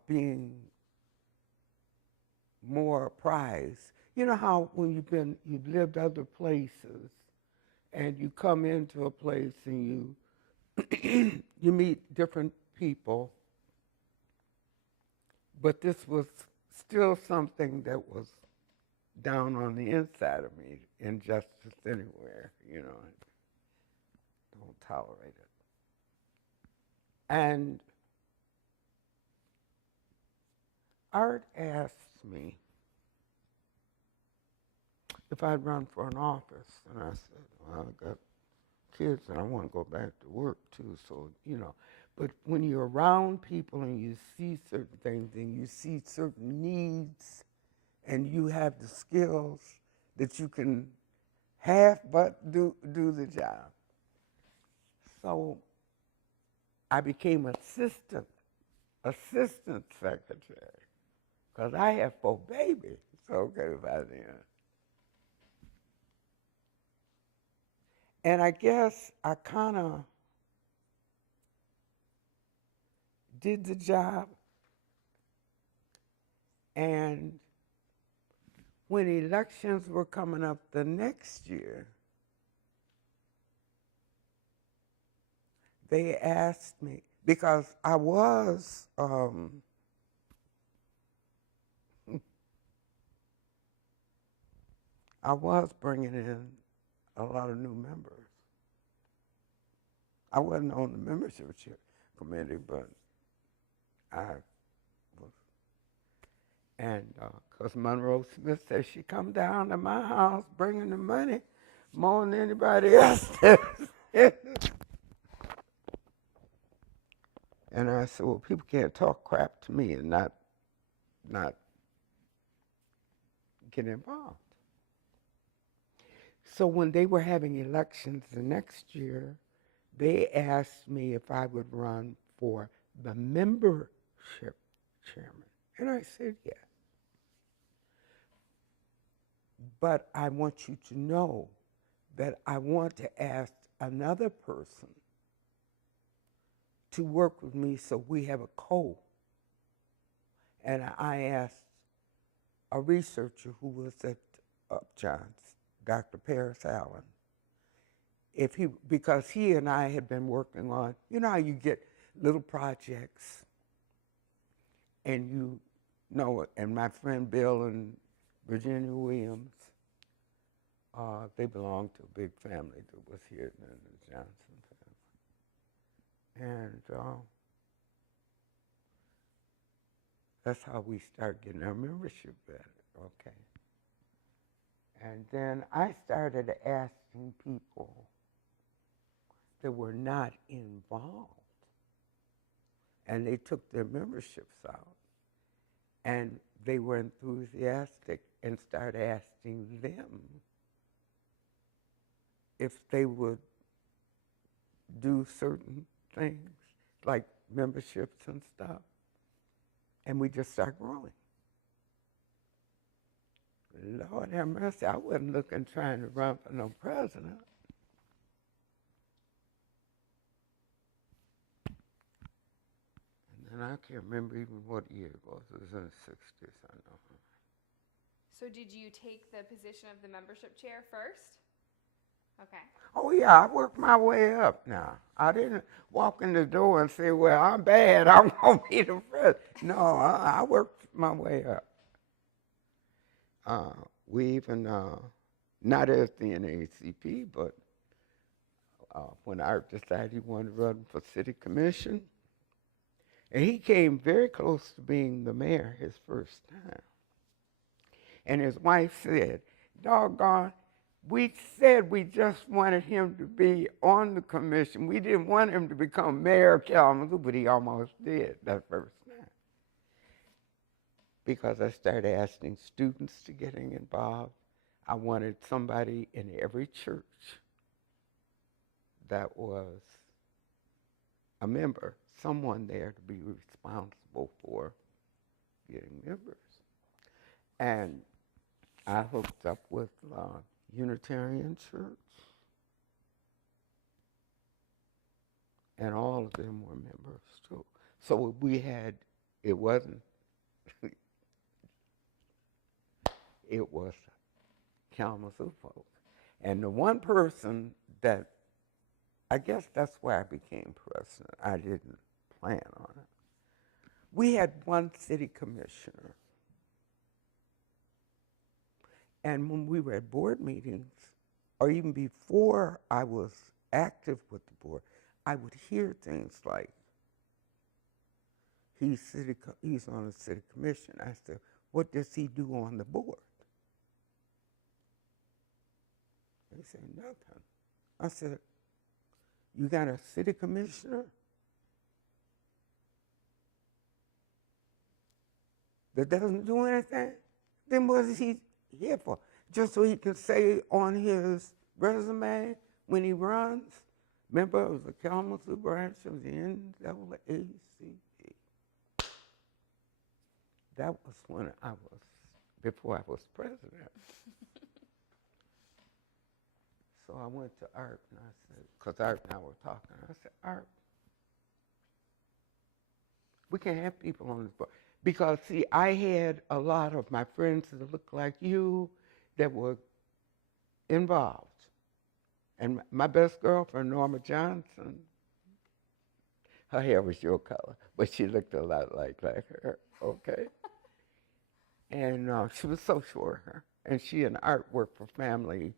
being more apprised. You know how when you've lived other places, and you come into a place and you meet different people, but this was still something that was down on the inside of me, injustice anywhere, don't tolerate it. And Art asked me if I'd run for an office, and I said, well, I got kids and I want to go back to work too, so, But when you're around people and you see certain things and you see certain needs and you have the skills that you can half but do the job. So I became assistant secretary because I have 4 babies, so okay by then. And I guess I kind of did the job And when elections were coming up the next year, they asked me, because I was bringing in a lot of new members. I wasn't on the membership committee, but I was. And because Monroe Smith said she come down to my house bringing the money more than anybody else does. And I said, well, people can't talk crap to me and not get involved. So when they were having elections the next year, they asked me if I would run for the membership chairman. And I said, yeah. But I want you to know that I want to ask another person to work with me so we have a co. And I asked a researcher who was at Upjohn's, Dr. Paris Allen, because he and I had been working on, you know how you get little projects and and my friend Bill and Virginia Williams, they belonged to a big family that was here in the Johnson family. And that's how we started getting our membership better, okay? And then I started asking people that were not involved, and they took their memberships out, and they were enthusiastic and started asking them if they would do certain things, like memberships and stuff, and we just started growing. Lord have mercy, I wasn't trying to run for no president. And I can't remember even what year it was. It was in the 60s, I know. So did you take the position of the membership chair first? Okay. Oh, yeah, I worked my way up now. I didn't walk in the door and say, well, I'm bad, I'm going to be the president. No, I worked my way up. We even, not as the NAACP, but when Art decided he wanted to run for city commission, and he came very close to being the mayor his first time. And his wife said, doggone, we said we just wanted him to be on the commission. We didn't want him to become mayor of Kalamazoo, but he almost did that first time. Because I started asking students to get involved. I wanted somebody in every church that was a member, someone there to be responsible for getting members. And I hooked up with Unitarian Church, and all of them were members too. So we had, it wasn't, it was Kalamazoo folks. And the one person that, I guess that's why I became president. I didn't plan on it. We had one city commissioner. And when we were at board meetings, or even before I was active with the board, I would hear things like, he's on the city commission. I said, what does he do on the board? They said, nothing. I said, you got a city commissioner that doesn't do anything? Then what is he here for? Just so he can say on his resume when he runs, member of the Kalamazoo branch of the NAACP. That was when before I was president. So I went to Art and I said, because Art and I were talking, I said, Art, we can't have people on this board. Because, see, I had a lot of my friends that looked like you that were involved. And my best girlfriend, Norma Johnson, her hair was your color, but she looked a lot like her, okay? And she was social worker, and she in art worked for family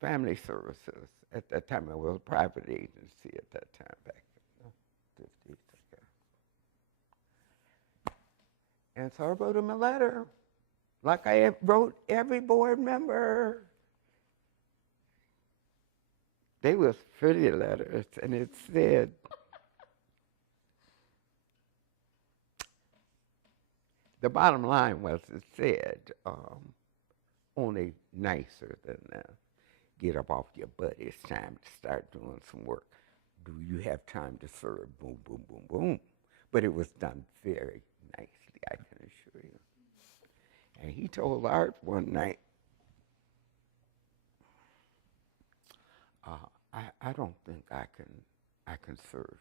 services. At that time, it was a private agency at that time, back in the 50s, I guess. And so I wrote him a letter, like I wrote every board member. They was pretty letters, and it said, the bottom line was, it said, only nicer than get up off your butt. It's time to start doing some work. Do you have time to serve? Boom, boom, boom, boom. But it was done very nicely, I can assure you. And he told Art one night, I don't think I can serve,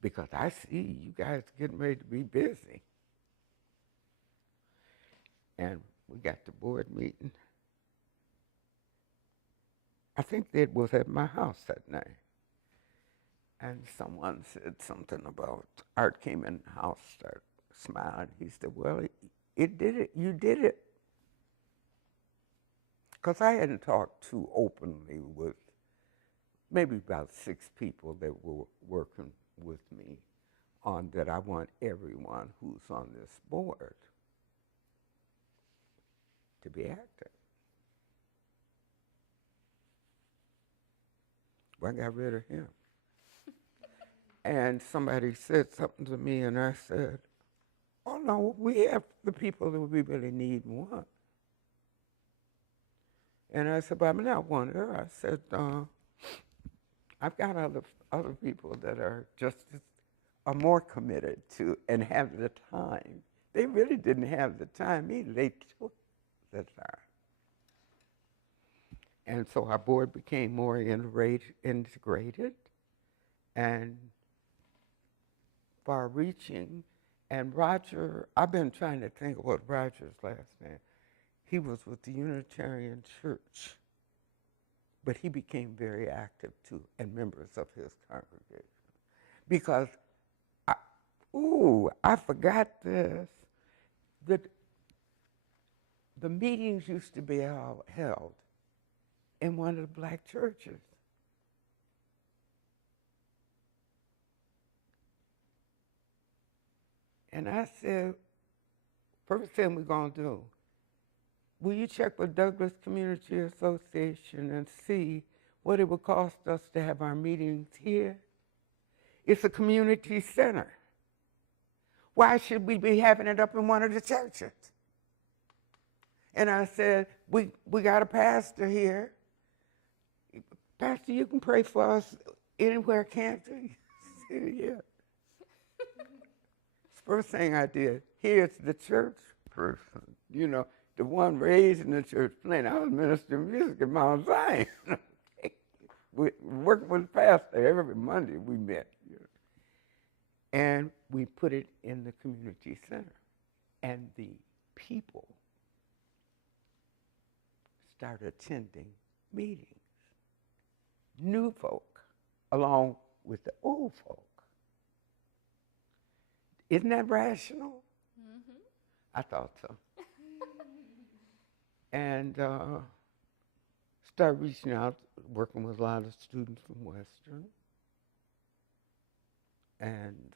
because I see you guys getting ready to be busy. And we got the board meeting. I think it was at my house that night. And someone said something about, Art came in the house, started smiling. He said, well, it did it. You did it. Because I hadn't talked too openly with maybe about 6 people that were working with me on that I want everyone who's on this board to be active. Well, I got rid of him. And somebody said something to me, and I said, oh, no, we have the people that we really need and want. And I said, but I'm not one of her. I said, I've got other people that are are more committed to and have the time. They really didn't have the time either. They took the time. And so our board became more integrated and far-reaching. And Roger, I've been trying to think of what Roger's last name. He was with the Unitarian Church, but he became very active too, and members of his congregation. Because, I forgot this. The meetings used to be held in one of the black churches. And I said, first thing we're going to do, will you check with Douglas Community Association and see what it would cost us to have our meetings here? It's a community center. Why should we be having it up in one of the churches? And I said, we got a pastor here. Pastor, you can pray for us anywhere, can't you? Yeah. First thing I did, here's the church person, the one raised in the church playing. I was ministering music at Mount Zion. We working with the pastor every Monday we met. And we put it in the community center. And the people started attending meetings. New folk, along with the old folk. Isn't that rational? Mm-hmm. I thought so. And started reaching out, working with a lot of students from Western. And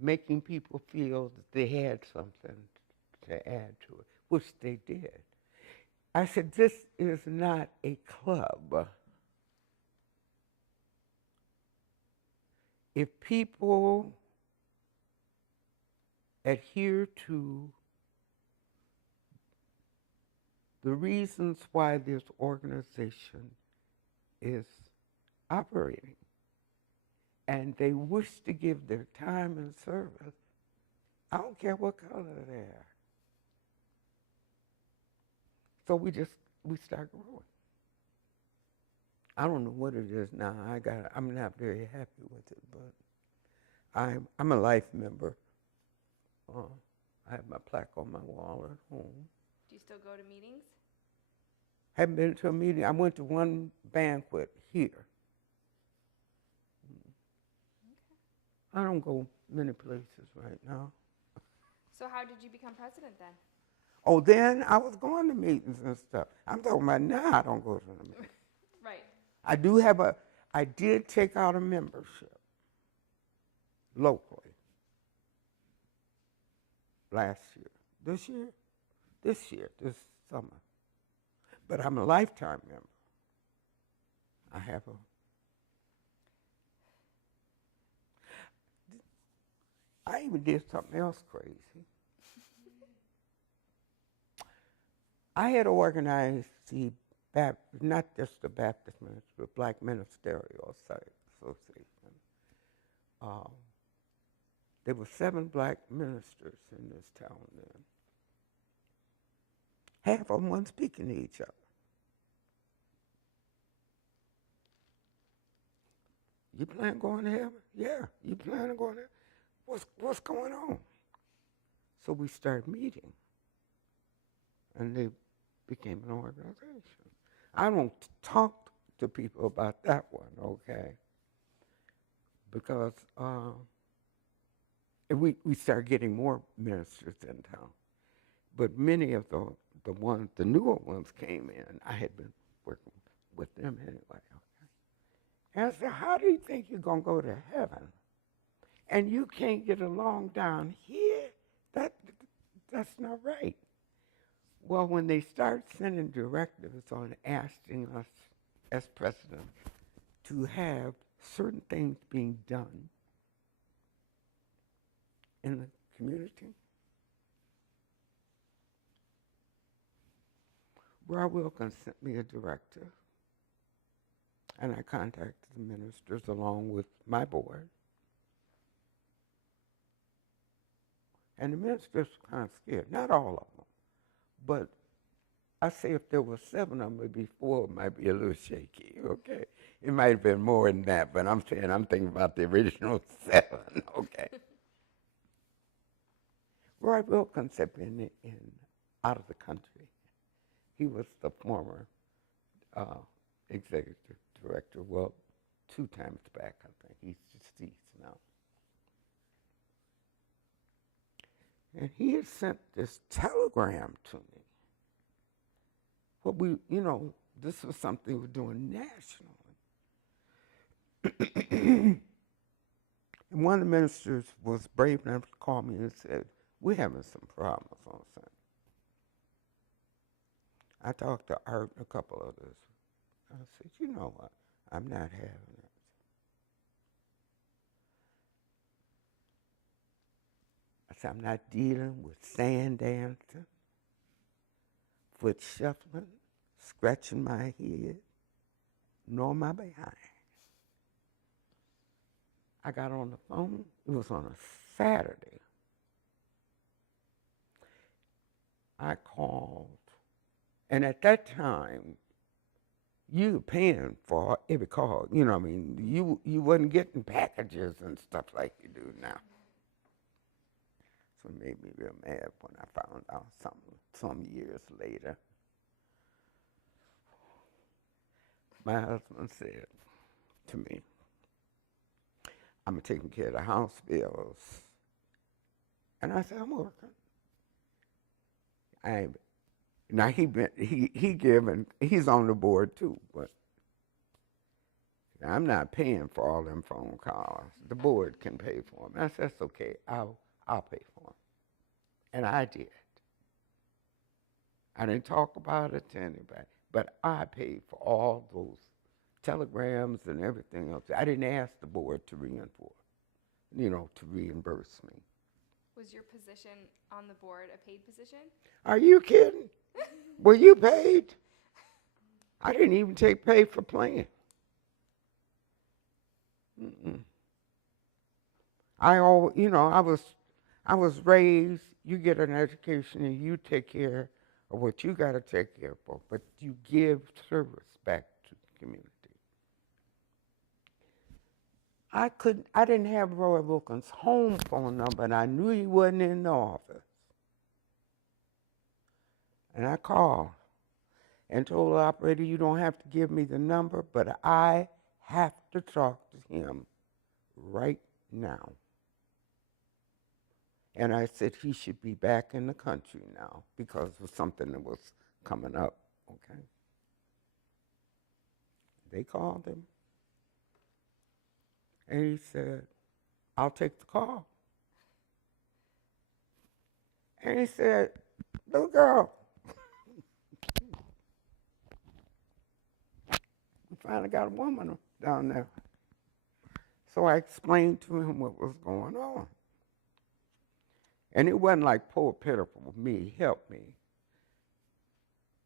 making people feel that they had something to add to it, which they did. I said, this is not a club. If people adhere to the reasons why this organization is operating, and they wish to give their time and service, I don't care what color they are. So we start growing. I don't know what it is now. I'm not very happy with it, but I'm a life member. I have my plaque on my wall at home. Do you still go to meetings? Haven't been to a meeting. I went to one banquet here. I don't go many places right now. So how did you become president then? Oh, then I was going to meetings and stuff. I'm talking about now I don't go to the meetings. Right. I did take out a membership locally last year. This summer. But I'm a lifetime member. I even did something else crazy. I had organized not just the Baptist Ministry, but Black Ministerial Association. There were 7 black ministers in this town then. Half of them weren't speaking to each other. You plan on going to heaven? Yeah. You plan on going to heaven? What's going on? So we started meeting, and they became an organization. I don't talk to people about that one, okay? Because we started getting more ministers in town. But many of the newer ones came in. I had been working with them anyway. Okay? And I said, how do you think you're going to go to heaven? And you can't get along down here? That's not right. Well, when they start sending directives on asking us as president to have certain things being done in the community, Rob Wilkins sent me a directive, and I contacted the ministers along with my board. And the ministers were kind of scared, not all of them, but I say if there were 7 of them, maybe 4 might be a little shaky, okay? It might have been more than that, but I'm thinking about the original 7, okay? Roy Wilkins had been out of the country. He was the former executive director, well, 2 times back, I think. He's deceased now. And he had sent this telegram to me. This was something we were doing nationally. And one of the ministers was brave enough to call me and said, we're having some problems on Sunday. I talked to Art and a couple others. I said, you know what? I'm not having it. I said, I'm not dealing with sand dancing, foot shuffling, scratching my head, nor my behind. I got on the phone. It was on a Saturday. I called, and at that time, you were paying for every call. You know what I mean? You wasn't getting packages and stuff like you do now. So it made me real mad when I found out some years later. My husband said to me, I'm taking care of the house bills. And I said, I'm working. Now he's on the board too, but I'm not paying for all them phone calls. The board can pay for them. I said, that's okay, I'll pay for them. And I did. I didn't talk about it to anybody, but I paid for all those telegrams and everything else. I didn't ask the board to reimburse me. Was your position on the board a paid position? Are you kidding? Were you paid? I didn't even take pay for playing. I was raised, you get an education and you take care of what you got to take care of, but you give service back to the community. I didn't have Roy Wilkins' home phone number, and I knew he wasn't in the office. And I called and told the operator, you don't have to give me the number, but I have to talk to him right now. And I said he should be back in the country now because of something that was coming up, okay? They called him, and he said, I'll take the call. And he said, little girl, we finally got a woman down there. So I explained to him what was going on. And it wasn't like poor pitiful me, help me.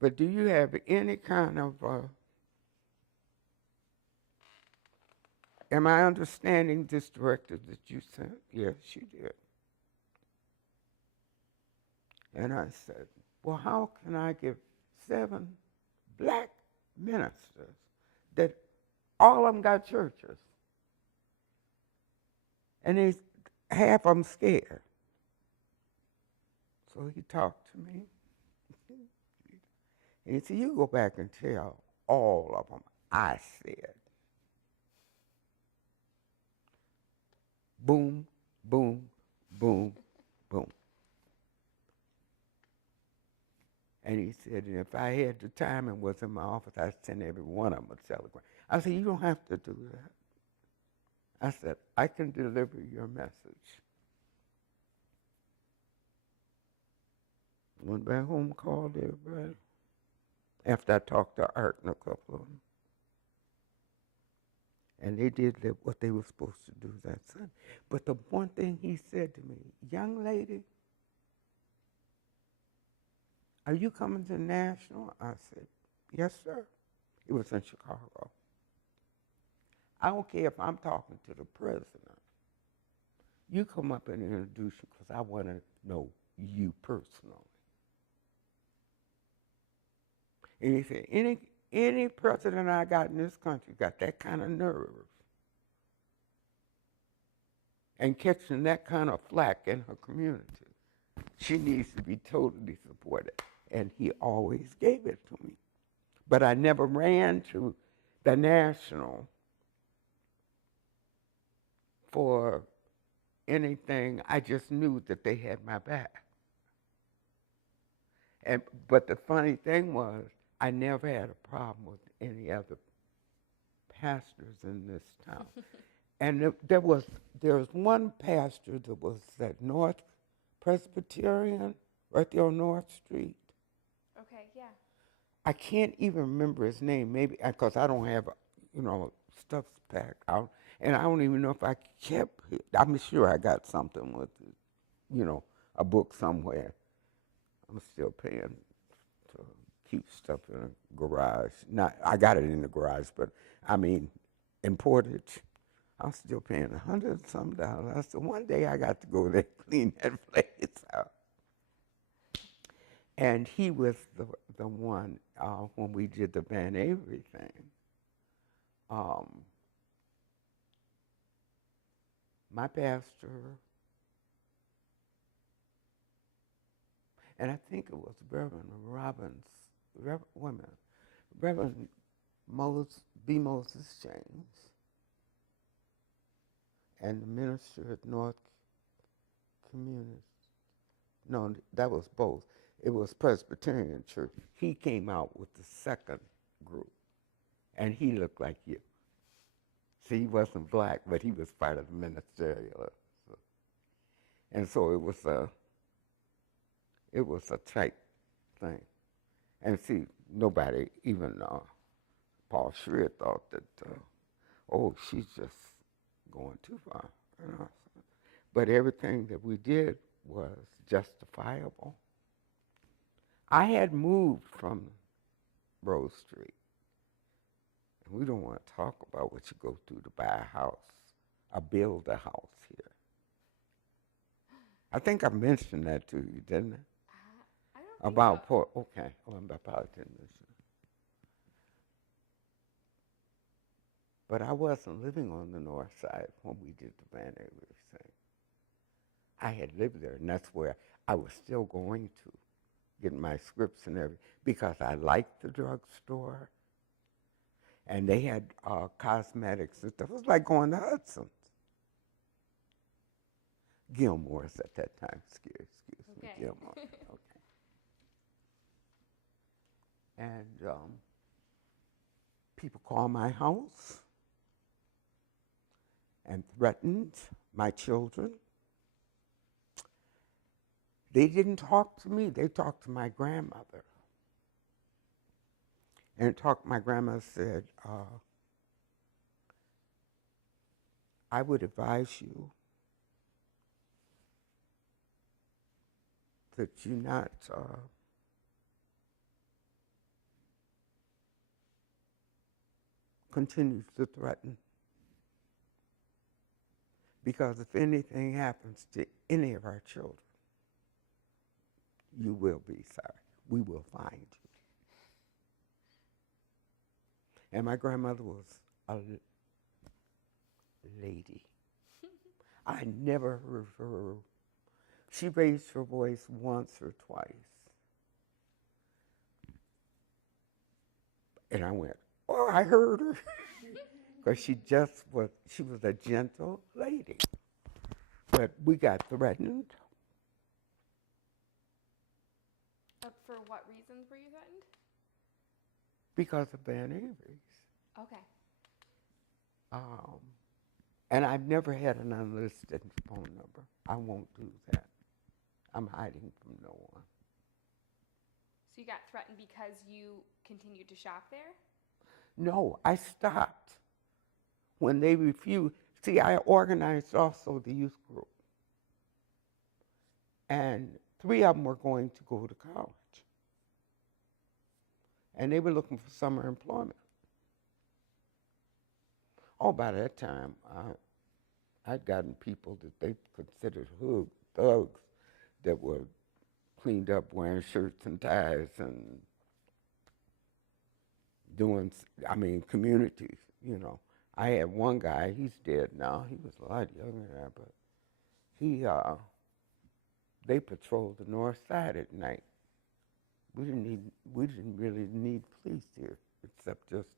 But do you have any kind of, am I understanding this directive that you sent? Yes, you did. And I said, well, how can I give 7 black ministers that all of them got churches? And half of them scared. So he talked to me. And he said, you go back and tell all of them I said. Boom, boom, boom, boom. And he said, and if I had the time and was in my office, I'd send every one of them a telegram. I said, you don't have to do that. I said, I can deliver your message. Went back home, called everybody. After I talked to Art and a couple of them. And they did what they were supposed to do that Sunday. But the one thing he said to me, young lady, are you coming to National? I said, yes, sir. It was in Chicago. I don't care if I'm talking to the president. You come up and introduce you because I want to know you personally. And he said, any president I got in this country got that kind of nerve and catching that kind of flack in her community. She needs to be totally supported. And he always gave it to me. But I never ran to the National for anything. I just knew that they had my back. But the funny thing was, I never had a problem with any other pastors in this town. And there was one pastor that was at North Presbyterian, right there on North Street. Okay, yeah. I can't even remember his name, maybe because I don't have, stuff packed out. And I don't even know if I kept it. I'm sure I got something with it, a book somewhere. I'm still paying to keep stuff in a garage. I got it in the garage, but I mean, in Portage, I'm still paying $100 and some. So one day I got to go there and clean that place out. And he was the one when we did the Van Avery thing. My pastor, and I think it was Reverend B. Moses James, and the minister at North Community. No, that was both. It was Presbyterian Church. He came out with the second group, and he looked like you. See, he wasn't black, but he was part of the ministerial. And so it was a tight thing. And see, nobody, even Paul Schreer, thought that, she's just going too far. But everything that we did was justifiable. I had moved from Rose Street. And we don't want to talk about what you go through to buy a house, or build a house here. I think I mentioned that to you, didn't I? I don't think so. Okay. I probably didn't mention it. But I wasn't living on the north side when we did the Van Avery thing. I had lived there, and that's where I was still going to get my scripts and everything because I liked the drugstore, and they had cosmetics and stuff. It was like going to Hudson's. Gilmore's at that time. Excuse me, Okay. Gilmore. Okay. And people called my house and threatened my children. They didn't talk to me. They talked to my grandmother. And my grandma said, I would advise you that you not continue to threaten. Because if anything happens to any of our children, you will be sorry. We will find you. And my grandmother was a lady. I never heard her. She raised her voice once or twice. And I went, oh, I heard her. Because she was a gentle lady. But we got threatened. For what reasons were you threatened? Because of Van Avery's. Okay. And I've never had an unlisted phone number. I won't do that. I'm hiding from no one. So you got threatened because you continued to shop there? No, I stopped when they refused. See, I organized also the youth group. And 3 of them were going to go to college. And they were looking for summer employment. Oh, by that time, I'd gotten people that they considered thugs that were cleaned up wearing shirts and ties and doing, communities, you know. I had one guy, he's dead now. He was a lot younger than that, but they patrolled the north side at night. We didn't really need police here, except just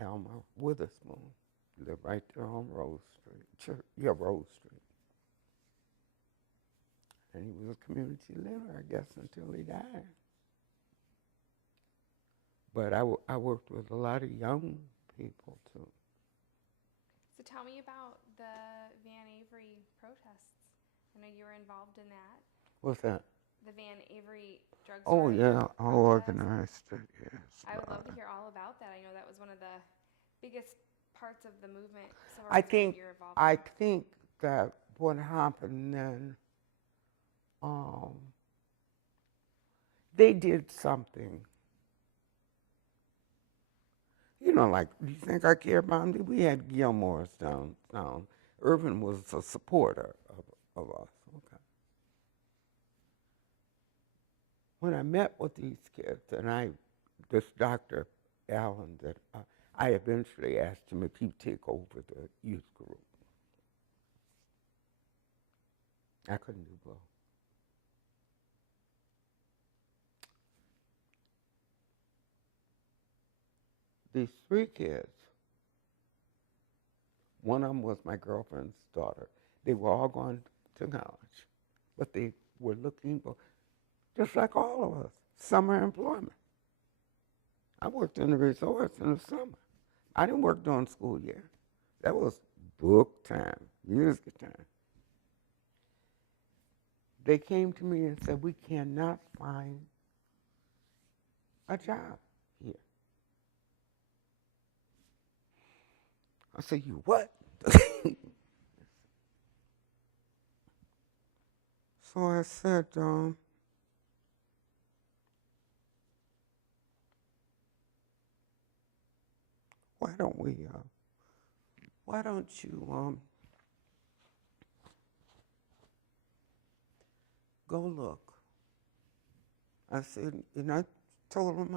Alma Witherspoon lived right there on Rose Street. Rose Street. And he was a community leader, I guess, until he died. But I worked with a lot of young people, too. So tell me about the Van Avery protests. I know you were involved in that. What's that? The Van Avery drugstore. Oh, yeah, I protest. organized it, yes. I would love to hear all about that. I know that was one of the biggest parts of the movement. I think that what happened then, they did something. You know, like, do you think I care about them? We had Gilmore's downtown. Irvin was a supporter of us. Okay. When I met with these kids, and this Dr. Allen, that I eventually asked him if he'd take over the youth group. I couldn't do both. These 3 kids, one of them was my girlfriend's daughter. They were all going to college, but they were looking for, just like all of us, summer employment. I worked in the resorts in the summer. I didn't work during school year. That was book time, music time. They came to me and said, we cannot find a job here. I said, you what? So I said, why don't you go look? I said, and I told him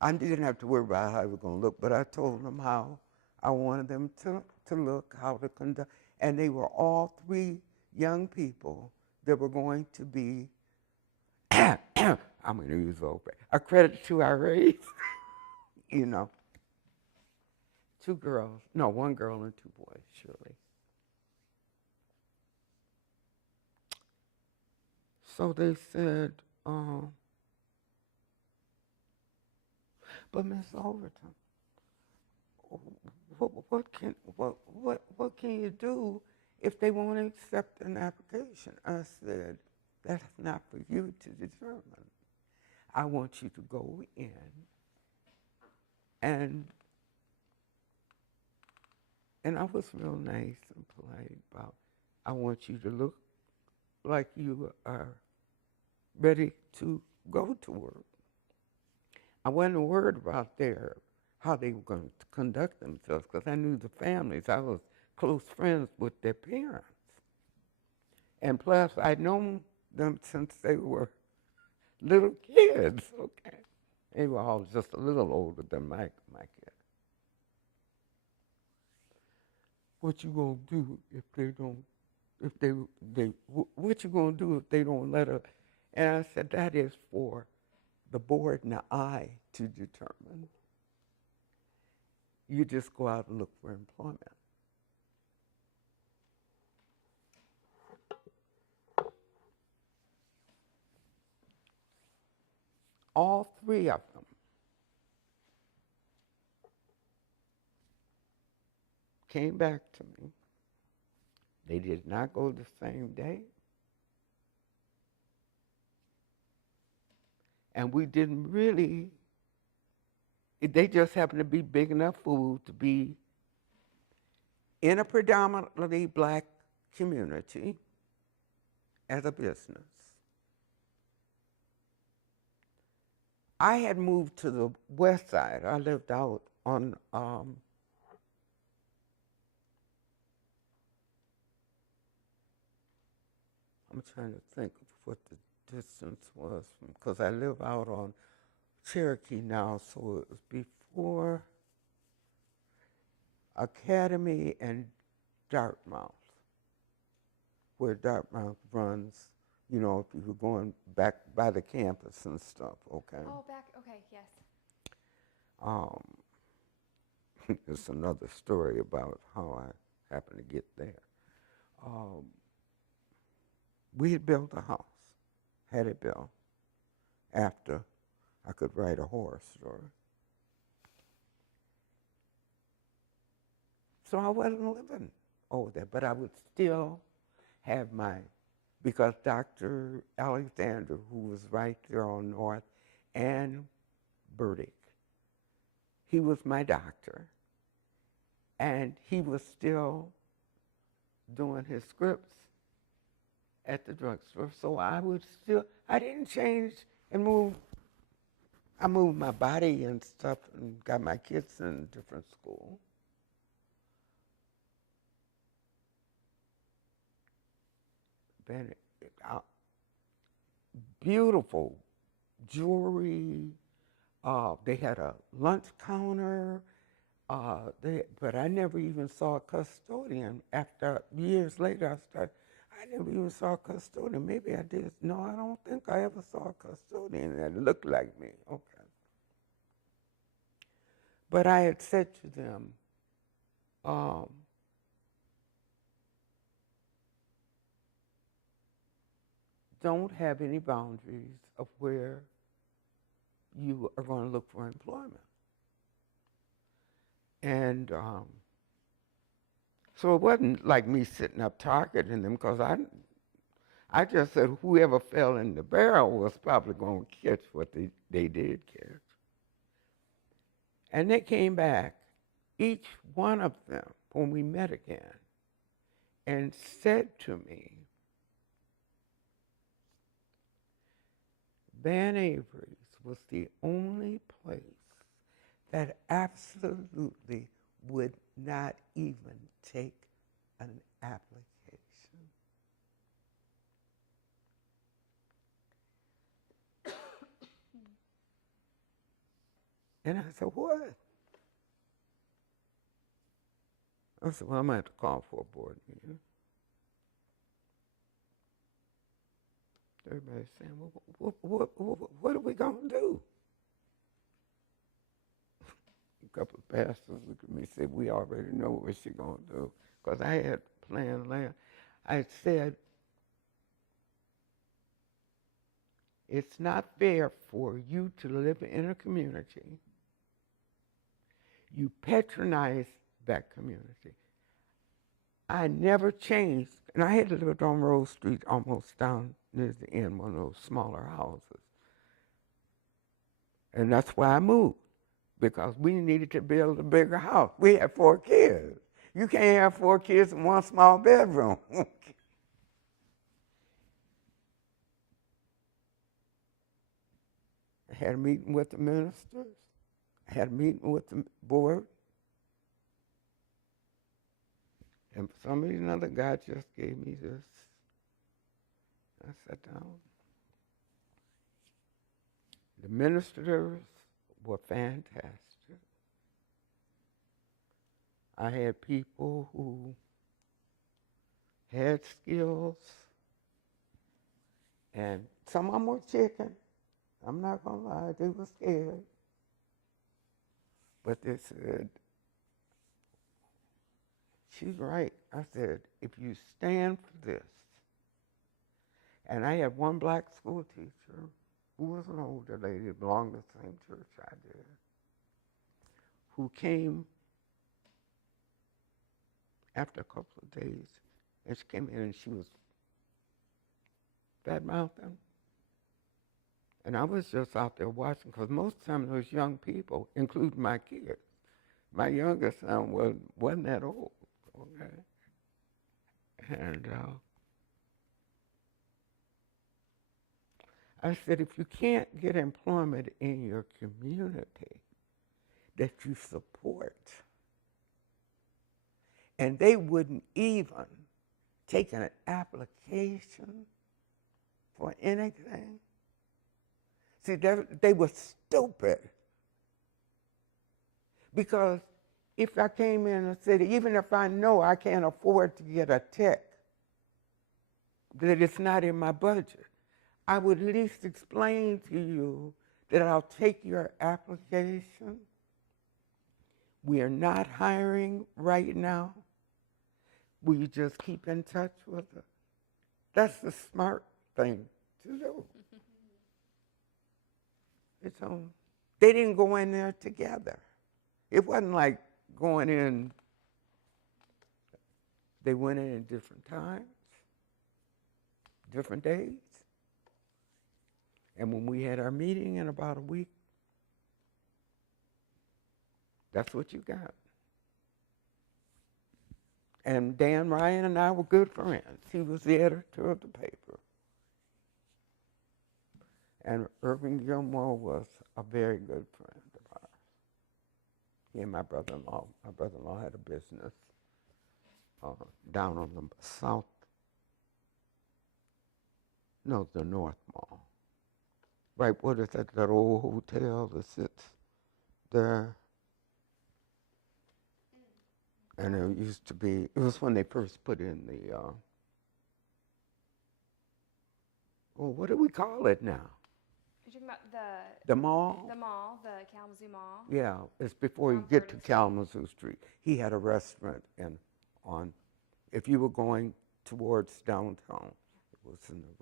I didn't have to worry about how they were going to look, but I told them how I wanted them to look, how to conduct. And they were all 3 young people that were going to be, I'm going to use open, a credit to our race, you know. 2 girls, no, 1 girl and 2 boys, surely. So they said, but Miss Overton, what can you do if they won't accept an application? I said, that's not for you to determine. I want you to go in and I was real nice and polite about, I want you to look like you are ready to go to work. I wasn't worried about how they were going to conduct themselves because I knew the families. I was close friends with their parents. And plus, I'd known them since they were little kids, okay? They were all just a little older than my kids. What you gonna do if they don't, what you gonna do if they don't let her? And I said, that is for the board and I to determine. You just go out and look for employment. All 3 of them came back to me. They did not go the same day. And we didn't really, they just happened to be big enough food to be in a predominantly black community as a business. I had moved to the west side. I lived out on I'm trying to think of what the distance was, because I live out on Cherokee now, so it was before Academy and Dartmouth, where Dartmouth runs, you know, if you were going back by the campus and stuff, okay? Oh, back, okay, yes. It's another story about how I happened to get there. We had built a house, had it built, after I could write a horror story. So I wasn't living over there, but I would still have because Dr. Alexander, who was right there on North, and Burdick, he was my doctor, and he was still doing his scripts at the drugstore, so I didn't change and move. I moved my body and stuff and got my kids in a different school. Then beautiful jewelry. They had a lunch counter. But I never even saw a custodian. After years later, I never even saw a custodian. Maybe I did. No, I don't think I ever saw a custodian that looked like me. Okay. But I had said to them, don't have any boundaries of where you are going to look for employment. And so it wasn't like me sitting up targeting them, because I just said whoever fell in the barrel was probably going to catch what they did catch. And they came back, each one of them, when we met again, and said to me, Van Avery's was the only place that absolutely would not even take an application. And I said, what? I said, well, I'm going to have to call for a board meeting. Everybody's saying, well, what are we going to do? A couple of pastors looked at me and said, we already know what she's going to do. Because I had planned land. I said, it's not fair for you to live in a community. You patronize that community. I never changed, and I had lived on Rose Street almost down near the end, one of those smaller houses. And that's why I moved, because we needed to build a bigger house. We had 4 kids. You can't have 4 kids in one small bedroom. I had a meeting with the ministers. I had a meeting with the board. And for some reason or other, God just gave me this. I sat down. The ministers were fantastic. I had people who had skills, and some of them were chicken. I'm not going to lie, they were scared. But they said, she's right. I said, if you stand for this, and I had one black school teacher who was an older lady, belonged to the same church I did, who came after a couple of days, and she came in and she was bad-mouthing. And I was just out there watching, because most of the time those young people, including my kids, my youngest son wasn't that old, okay? And I said, if you can't get employment in your community that you support, and they wouldn't even take an application for anything. See, they were stupid. Because if I came in a city, even if I know I can't afford to get a tech, that it's not in my budget, I would at least explain to you that I'll take your application. We are not hiring right now. Will you just keep in touch with us? That's the smart thing to do. It's on. They didn't go in there together. It wasn't like going in, they went in at different times, different days. And when we had our meeting in about a week, that's what you got. And Dan Ryan and I were good friends. He was the editor of the paper. And Irving Gilmore was a very good friend of ours. He and my brother-in-law had a business down on the the North Mall. Right, what is that old hotel that sits there? And it used to be, it was when they first put in the, what do we call it now? You're talking about The mall? The mall, the Kalamazoo Mall? Yeah, it's before you get to Kalamazoo Street. He had a restaurant if you were going towards downtown, it was in the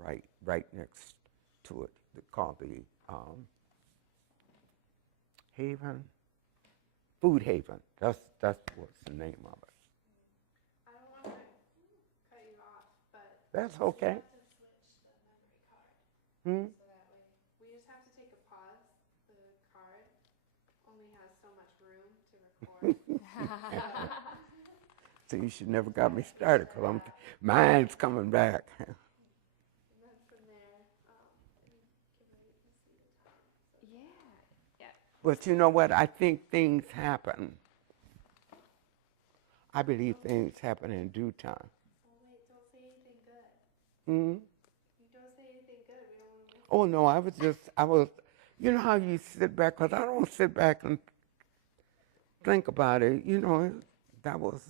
right next to it, called the Haven, Food Haven. That's what's the name of it. I don't want to cut you off, but That's we okay. have to switch the memory card. Hmm? So that way, we just have to take a pause. The card only has so much room to record. So you should never got me started, because mine's coming back. And then from there, you can wait and see the time. So Yeah. But you know what? I think things happen. I believe things happen in due time. oh wait, don't say anything good. Hmm? You don't say anything good. We don't want to. Oh, no, you know how you sit back, because I don't sit back and think about it, you know, that was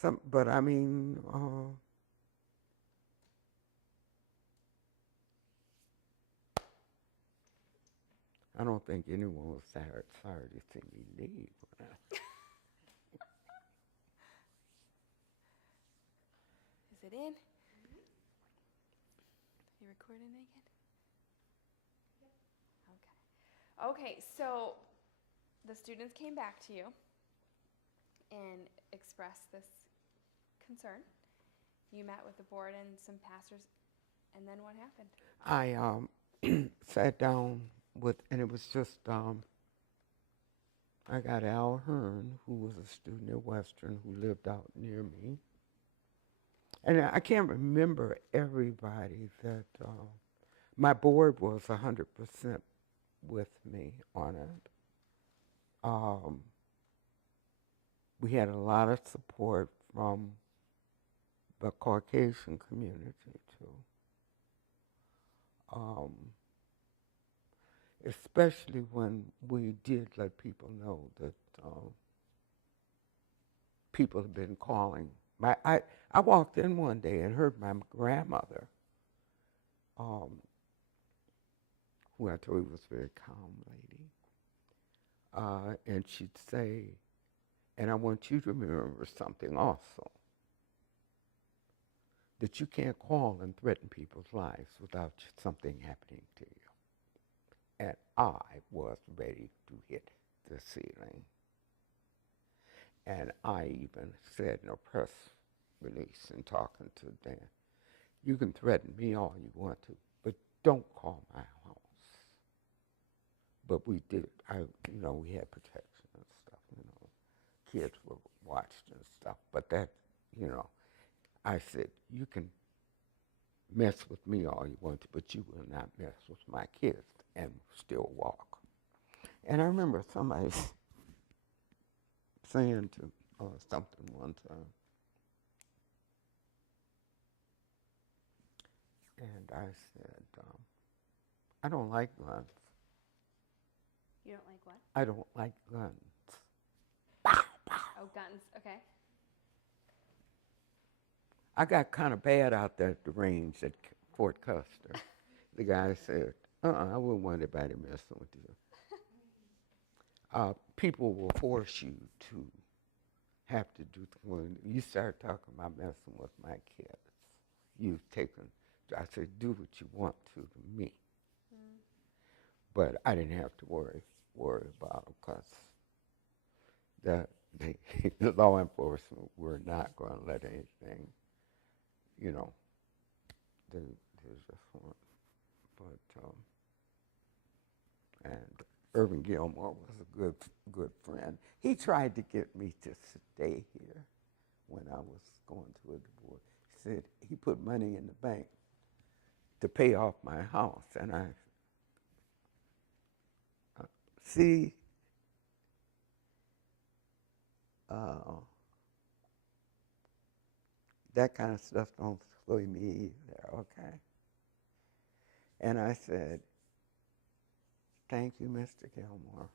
some, but I mean, I don't think anyone was sorry to see me leave. Is it in? You recording it again? Okay. Okay, so the students came back to you and expressed this concern. You met with the board and some pastors, and then what happened? I sat down with, and it was just, I got Al Hearn, who was a student at Western, who lived out near me. And I can't remember everybody that, my board was 100% with me on it. We had a lot of support from the Caucasian community, too. Especially when we did let people know that people have been calling. I walked in one day and heard my grandmother, who I told you was a very calm lady, and she'd say, and I want you to remember something also, that you can't call and threaten people's lives without something happening to you. And I was ready to hit the ceiling. And I even said in a press release and talking to Dan, you can threaten me all you want to, but don't call my house. But we did, we had protection and stuff, Kids were watched and stuff, but that, I said, you can mess with me all you want to, but you will not mess with my kids and still walk. And I remember somebody saying to something one time, and I said, I don't like guns. You don't like what? I don't like guns. Oh, guns, okay. I got kind of bad out there at the range at Fort Custer. The guy said, I wouldn't want anybody messing with you. People will force you to have to do, when you start talking about messing with my kids, you've taken, I said, do what you want to me. Mm. But I didn't have to worry about them because the law enforcement were not going to let anything, they just weren't. But, and Irvin Gilmore was a good friend. He tried to get me to stay here when I was going to a divorce. He said he put money in the bank to pay off my house, and I see. That kind of stuff don't sway me either, okay? And I said, thank you, Mr. Gilmore,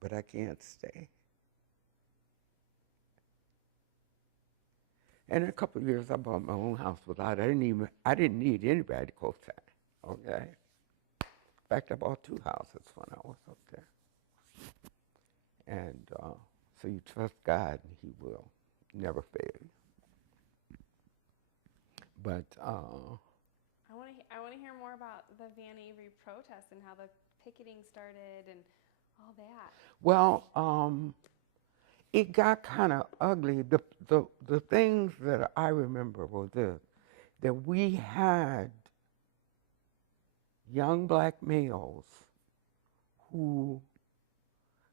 but I can't stay. And in a couple of years, I bought my own house without, I didn't need anybody to co-sign, okay? In fact, I bought 2 houses when I was up there. And so you trust God, and He will never fail you. But I want to hear more about the Van Avery protest and how the picketing started and all that. Well, it got kind of ugly. The things that I remember were this, that we had young black males who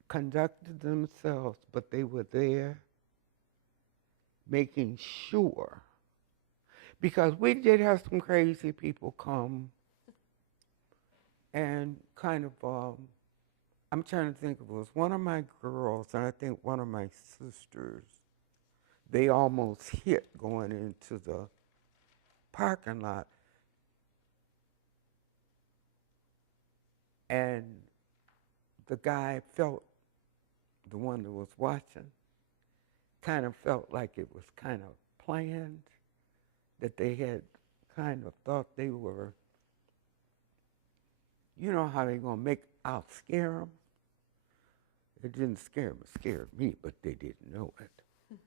conducted themselves, but they were there making sure, because we did have some crazy people come and kind of, I'm trying to think of it was one of my girls and I think one of my sisters, they almost hit going into the parking lot. And the guy felt, the one that was watching, kind of felt like it was kind of planned, that they had kind of thought they were, you know how they going to make out scare them? It didn't scare them, it scared me, but they didn't know it.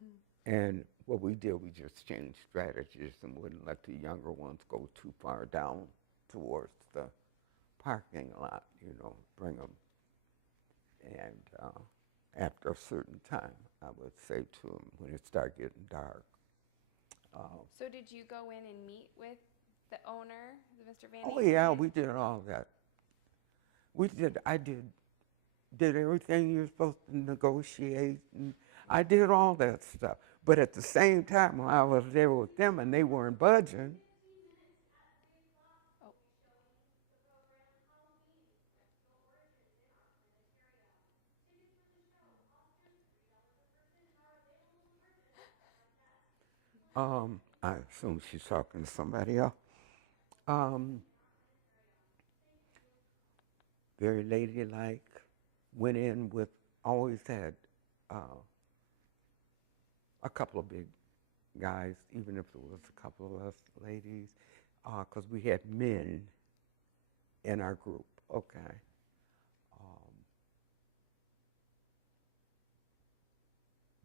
And what we did, we just changed strategies and wouldn't let the younger ones go too far down towards the parking lot, you know, bring them. And after a certain time, I would say to them when it started getting dark. So did you go in and meet with the owner, Mr. Van Oh Avery? yeah, we did all that. I did everything you're supposed to negotiate, and I did all that stuff. But at the same time, when I was there with them and they weren't budging, Oh. I assume she's talking to somebody else. Very ladylike, went in with, always had a couple of big guys, even if there was a couple of us ladies, because we had men in our group, okay.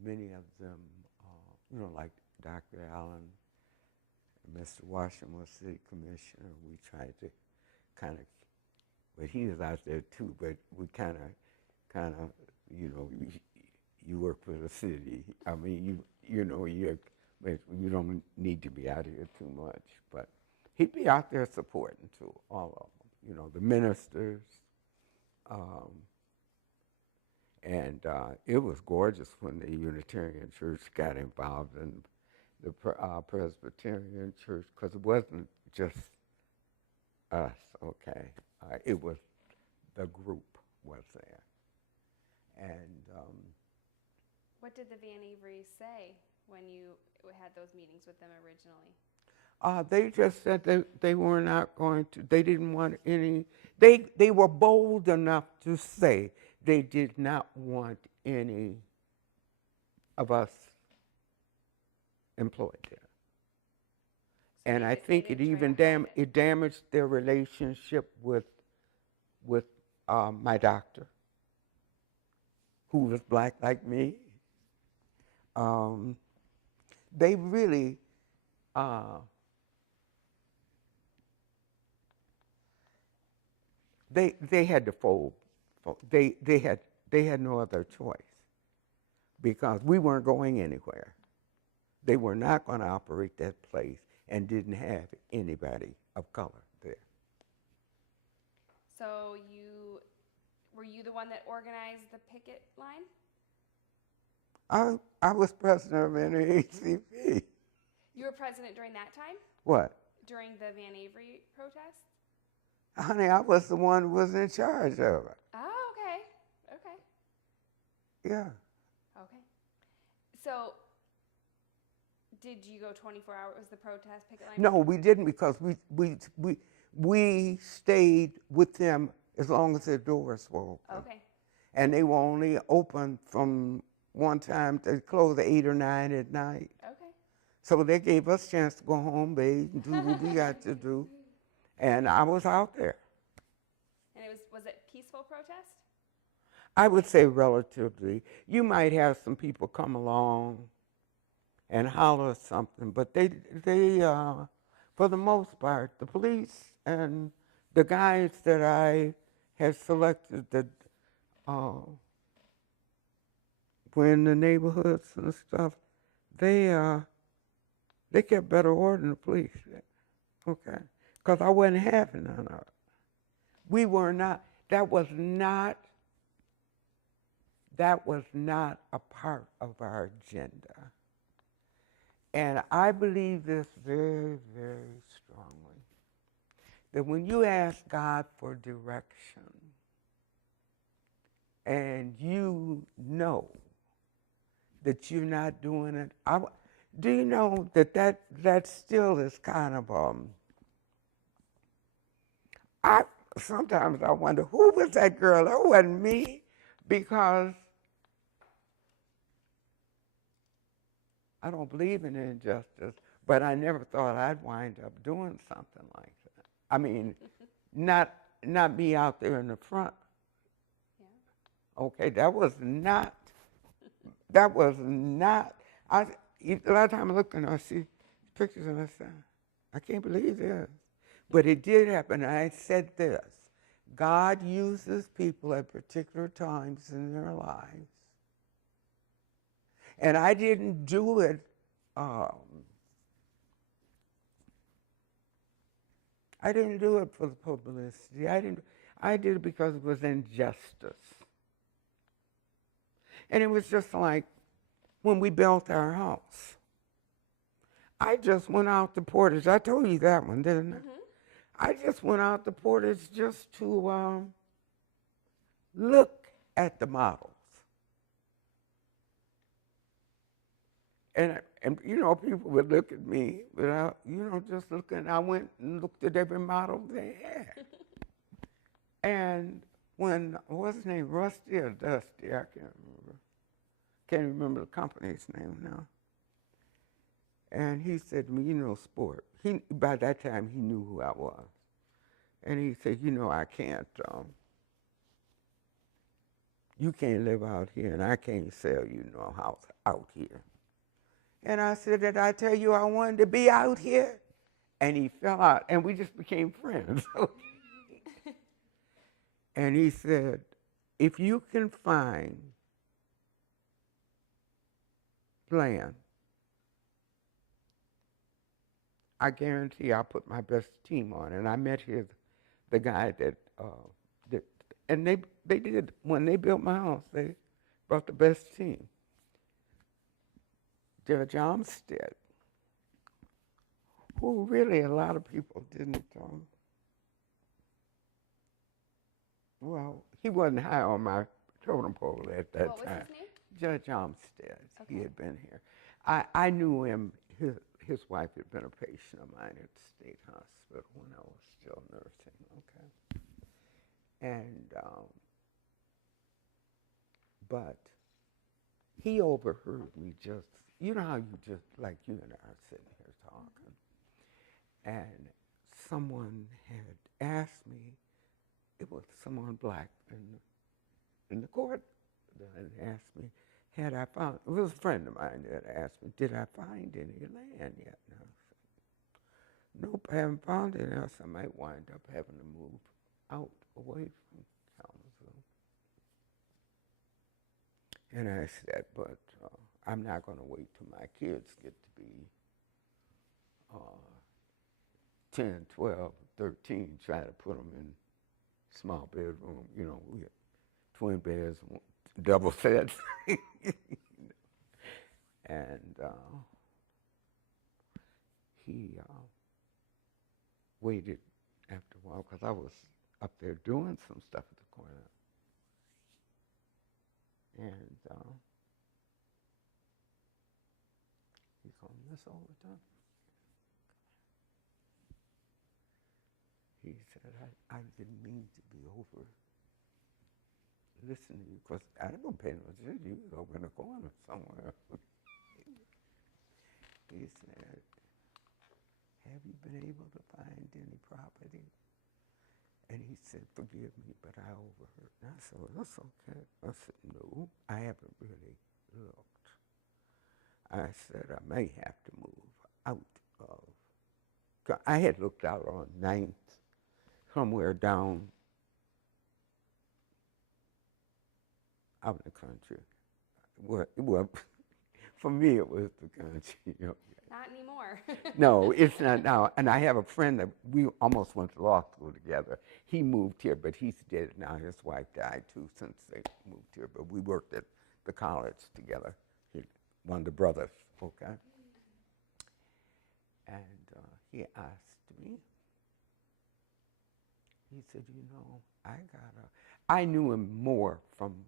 Many of them, you know, like Dr. Allen, and Mr. Washington was city commissioner. We tried to kind of, but he was out there too, but we kind of, you know, you work for the city. I mean, you know, you don't need to be out here too much, but he'd be out there supporting too, all of them, you know, the ministers. And it was gorgeous when the Unitarian Church got involved in the Presbyterian Church, because it wasn't just us, okay? It was the group was there. And What did the Van Averys say when you had those meetings with them originally? they just said they were not going to, they didn't want any, they were bold enough to say they did not want any of us employed there. So And I they think it didn't try even to hide it. it damaged their relationship with my doctor, who was black like me. They really they had to fold. They had no other choice, because we weren't going anywhere. They were not going to operate that place and didn't have anybody of color there. So were you the one that organized the picket line? I was president of NAACP. You were president during that time? What? During the Van Avery protest? Honey, I was the one who was in charge of it. Oh, okay. Okay. Yeah. Okay. So did you go 24 hours? Was the protest picket line? No, we didn't, because we stayed with them as long as their doors were open. Okay. And they were only open from one time to close at 8 or 9 at night. Okay. So they gave us a chance to go home, bathe, and do what we got to do. And I was out there. And was it peaceful protest? I would say relatively. You might have some people come along and holler something, but they for the most part, the police and the guys that I had selected that were in the neighborhoods and stuff, they kept better order than the police. Okay, because I wasn't having none of it. We were not. That was not a part of our agenda. And I believe this very, very strongly, that when you ask God for direction and you know that you're not doing it, do you know that still is kind of, sometimes I wonder, who was that girl? That wasn't me, because I don't believe in injustice, but I never thought I'd wind up doing something like that. I mean, not be out there in the front. Yeah. Okay, that was not, a lot of times I look and I see pictures and I say, I can't believe this. But it did happen. I said this: God uses people at particular times in their lives. And I didn't do it, I didn't do it for the publicity. I did it because it was injustice. And it was just like when we built our house. I just went out the portage. I told you that one, didn't I? Mm-hmm. I just went out the portage just to look at the models. And you know, people would look at me without, you know, just looking. I went and looked at every model they had. And when, what's his name, Rusty or Dusty, I can't remember. Can't remember the company's name now. And he said to me, you know, sport. By that time, he knew who I was. And he said, you know, I can't, you can't live out here, and I can't sell you no house out here. And I said, did I tell you I wanted to be out here? And he fell out, and we just became friends. And he said, if you can find land, I guarantee I'll put my best team on. And I met the guy that, and they did, when they built my house, they brought the best team. Judge Armstead, who really a lot of people didn't, well, he wasn't high on my totem pole at that time. What was his name? Judge Armstead. Okay. He had been here. I knew him. His wife had been a patient of mine at the state hospital when I was still nursing. Okay. And but he overheard me just, you know how you just, like you and I are sitting here talking, and someone had asked me, it was someone black in the court that asked me, had I found, it was a friend of mine that asked me, did I find any land yet? And I said, nope, I haven't found it else. I might wind up having to move out away from Kalamazoo. And I said, but I'm not going to wait till my kids get to be 10, 12, 13, trying to put them in small bedroom, you know, we had twin beds, double sets. And he waited after a while because I was up there doing some stuff at the corner. And he's on this all the time. He said, I didn't mean to be over listening to you because I didn't pay no attention. You was over in the corner somewhere. He said, have you been able to find any property? And he said, forgive me, but I overheard. And I said, well, that's okay. I said, no, I haven't really looked. I said, I may have to move out of, I had looked out on 9th, somewhere down out in the country. Well, for me, it was the country. You know. Not anymore. No, it's not now. And I have a friend that we almost went to law school together. He moved here, but he's dead now. His wife died too since they moved here. But we worked at the college together. One of the brothers, okay? And he asked me, he said, you know, I knew him more from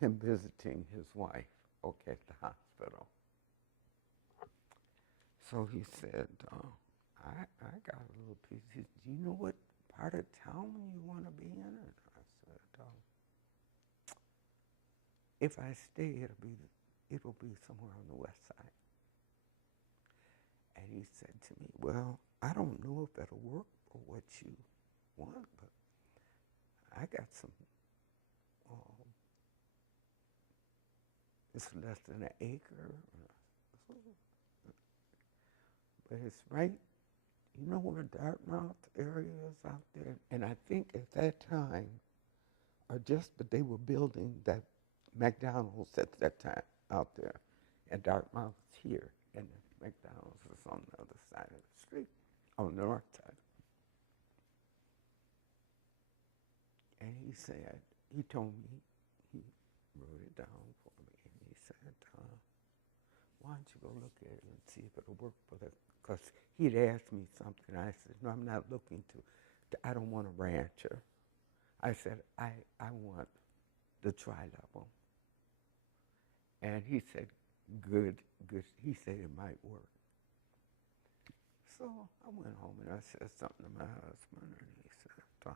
him visiting his wife, okay, at the hospital. So he said, I got a little piece. He said, do you know what part of town you want to be in? And I said, if I stay, it'll be somewhere on the west side. And he said to me, well, I don't know if that'll work for what you want, but I got some, it's less than an acre. But it's right, you know where Dartmouth area is out there? And I think at that time, or just that they were building that McDonald's at that time out there. And Dartmouth is here, and the McDonald's is on the other side of the street, on the north side. And he said, he told me, he wrote it down for me, and he said, why don't you go look at it and see if it'll work for the, because he'd asked me something. I said, no, I'm not looking to I don't want a rancher. I said, I want the tri-level. And he said, good. He said it might work. So I went home and I said something to my husband, and he said,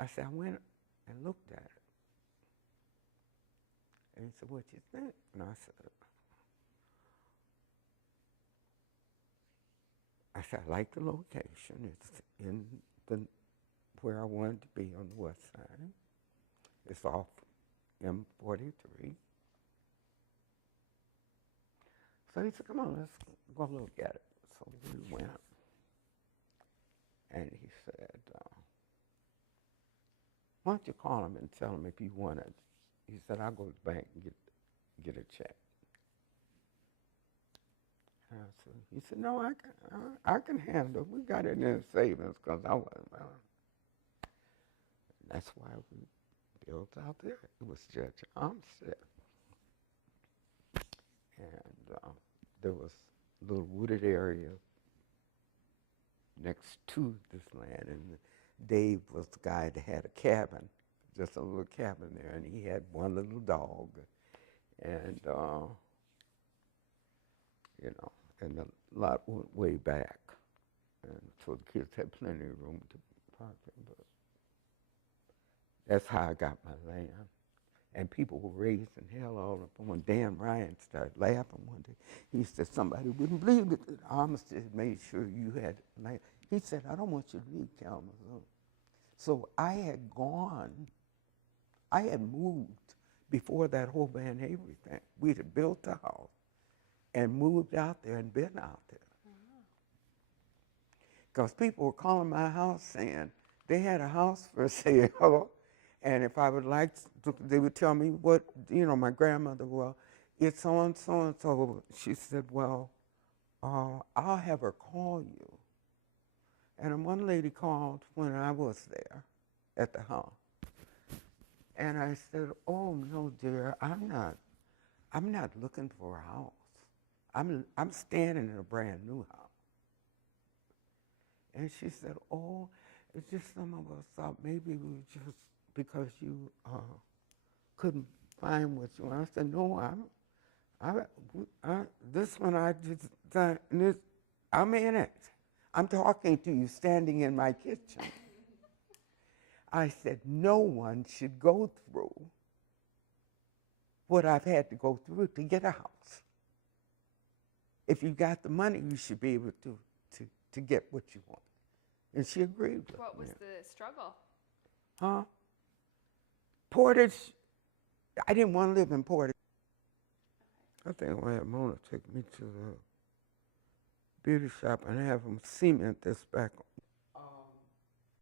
I said, I went and looked at it. And he said, what you think? And I said, I like the location. It's in where I wanted to be on the west side. It's off M43. So he said, come on, let's go look at it. So we went. And he said, why don't you call him and tell him if you want it? He said, I'll go to the bank and get a check. And he said, no, I can handle it. We got it in the savings because I wasn't. That's why we built out there. It was Judge Armstead. And there was a little wooded area next to this land, and Dave was the guy that had a cabin, just a little cabin there, and he had one little dog, and and the lot went way back, and so the kids had plenty of room to park in, but that's how I got my land. And people were raising hell all up. And when Dan Ryan started laughing one day, he said, somebody wouldn't believe it. Armistead made sure you had land. He said, I don't want you to leave Kalamazoo. So I had moved before that whole Van Avery thing. We had built a house and moved out there and been out there. Because people were calling my house saying they had a house for sale. And if I would like to, they would tell me what, my grandmother, well, it's on so-and-so. She said, well, I'll have her call you. And one lady called when I was there at the house. And I said, oh, no, dear, I'm not looking for a house. I'm standing in a brand new house. And she said, oh, it's just some of us thought maybe we just, because you couldn't find what you want. I said, no, this one I just done, I'm in it. I'm talking to you standing in my kitchen. I said, no one should go through what I've had to go through to get a house. If you got the money, you should be able to get what you want. And she agreed with me. What was the struggle? Huh? Portage, I didn't want to live in Portage. I think I had Mona take me to the beauty shop and have them cement this back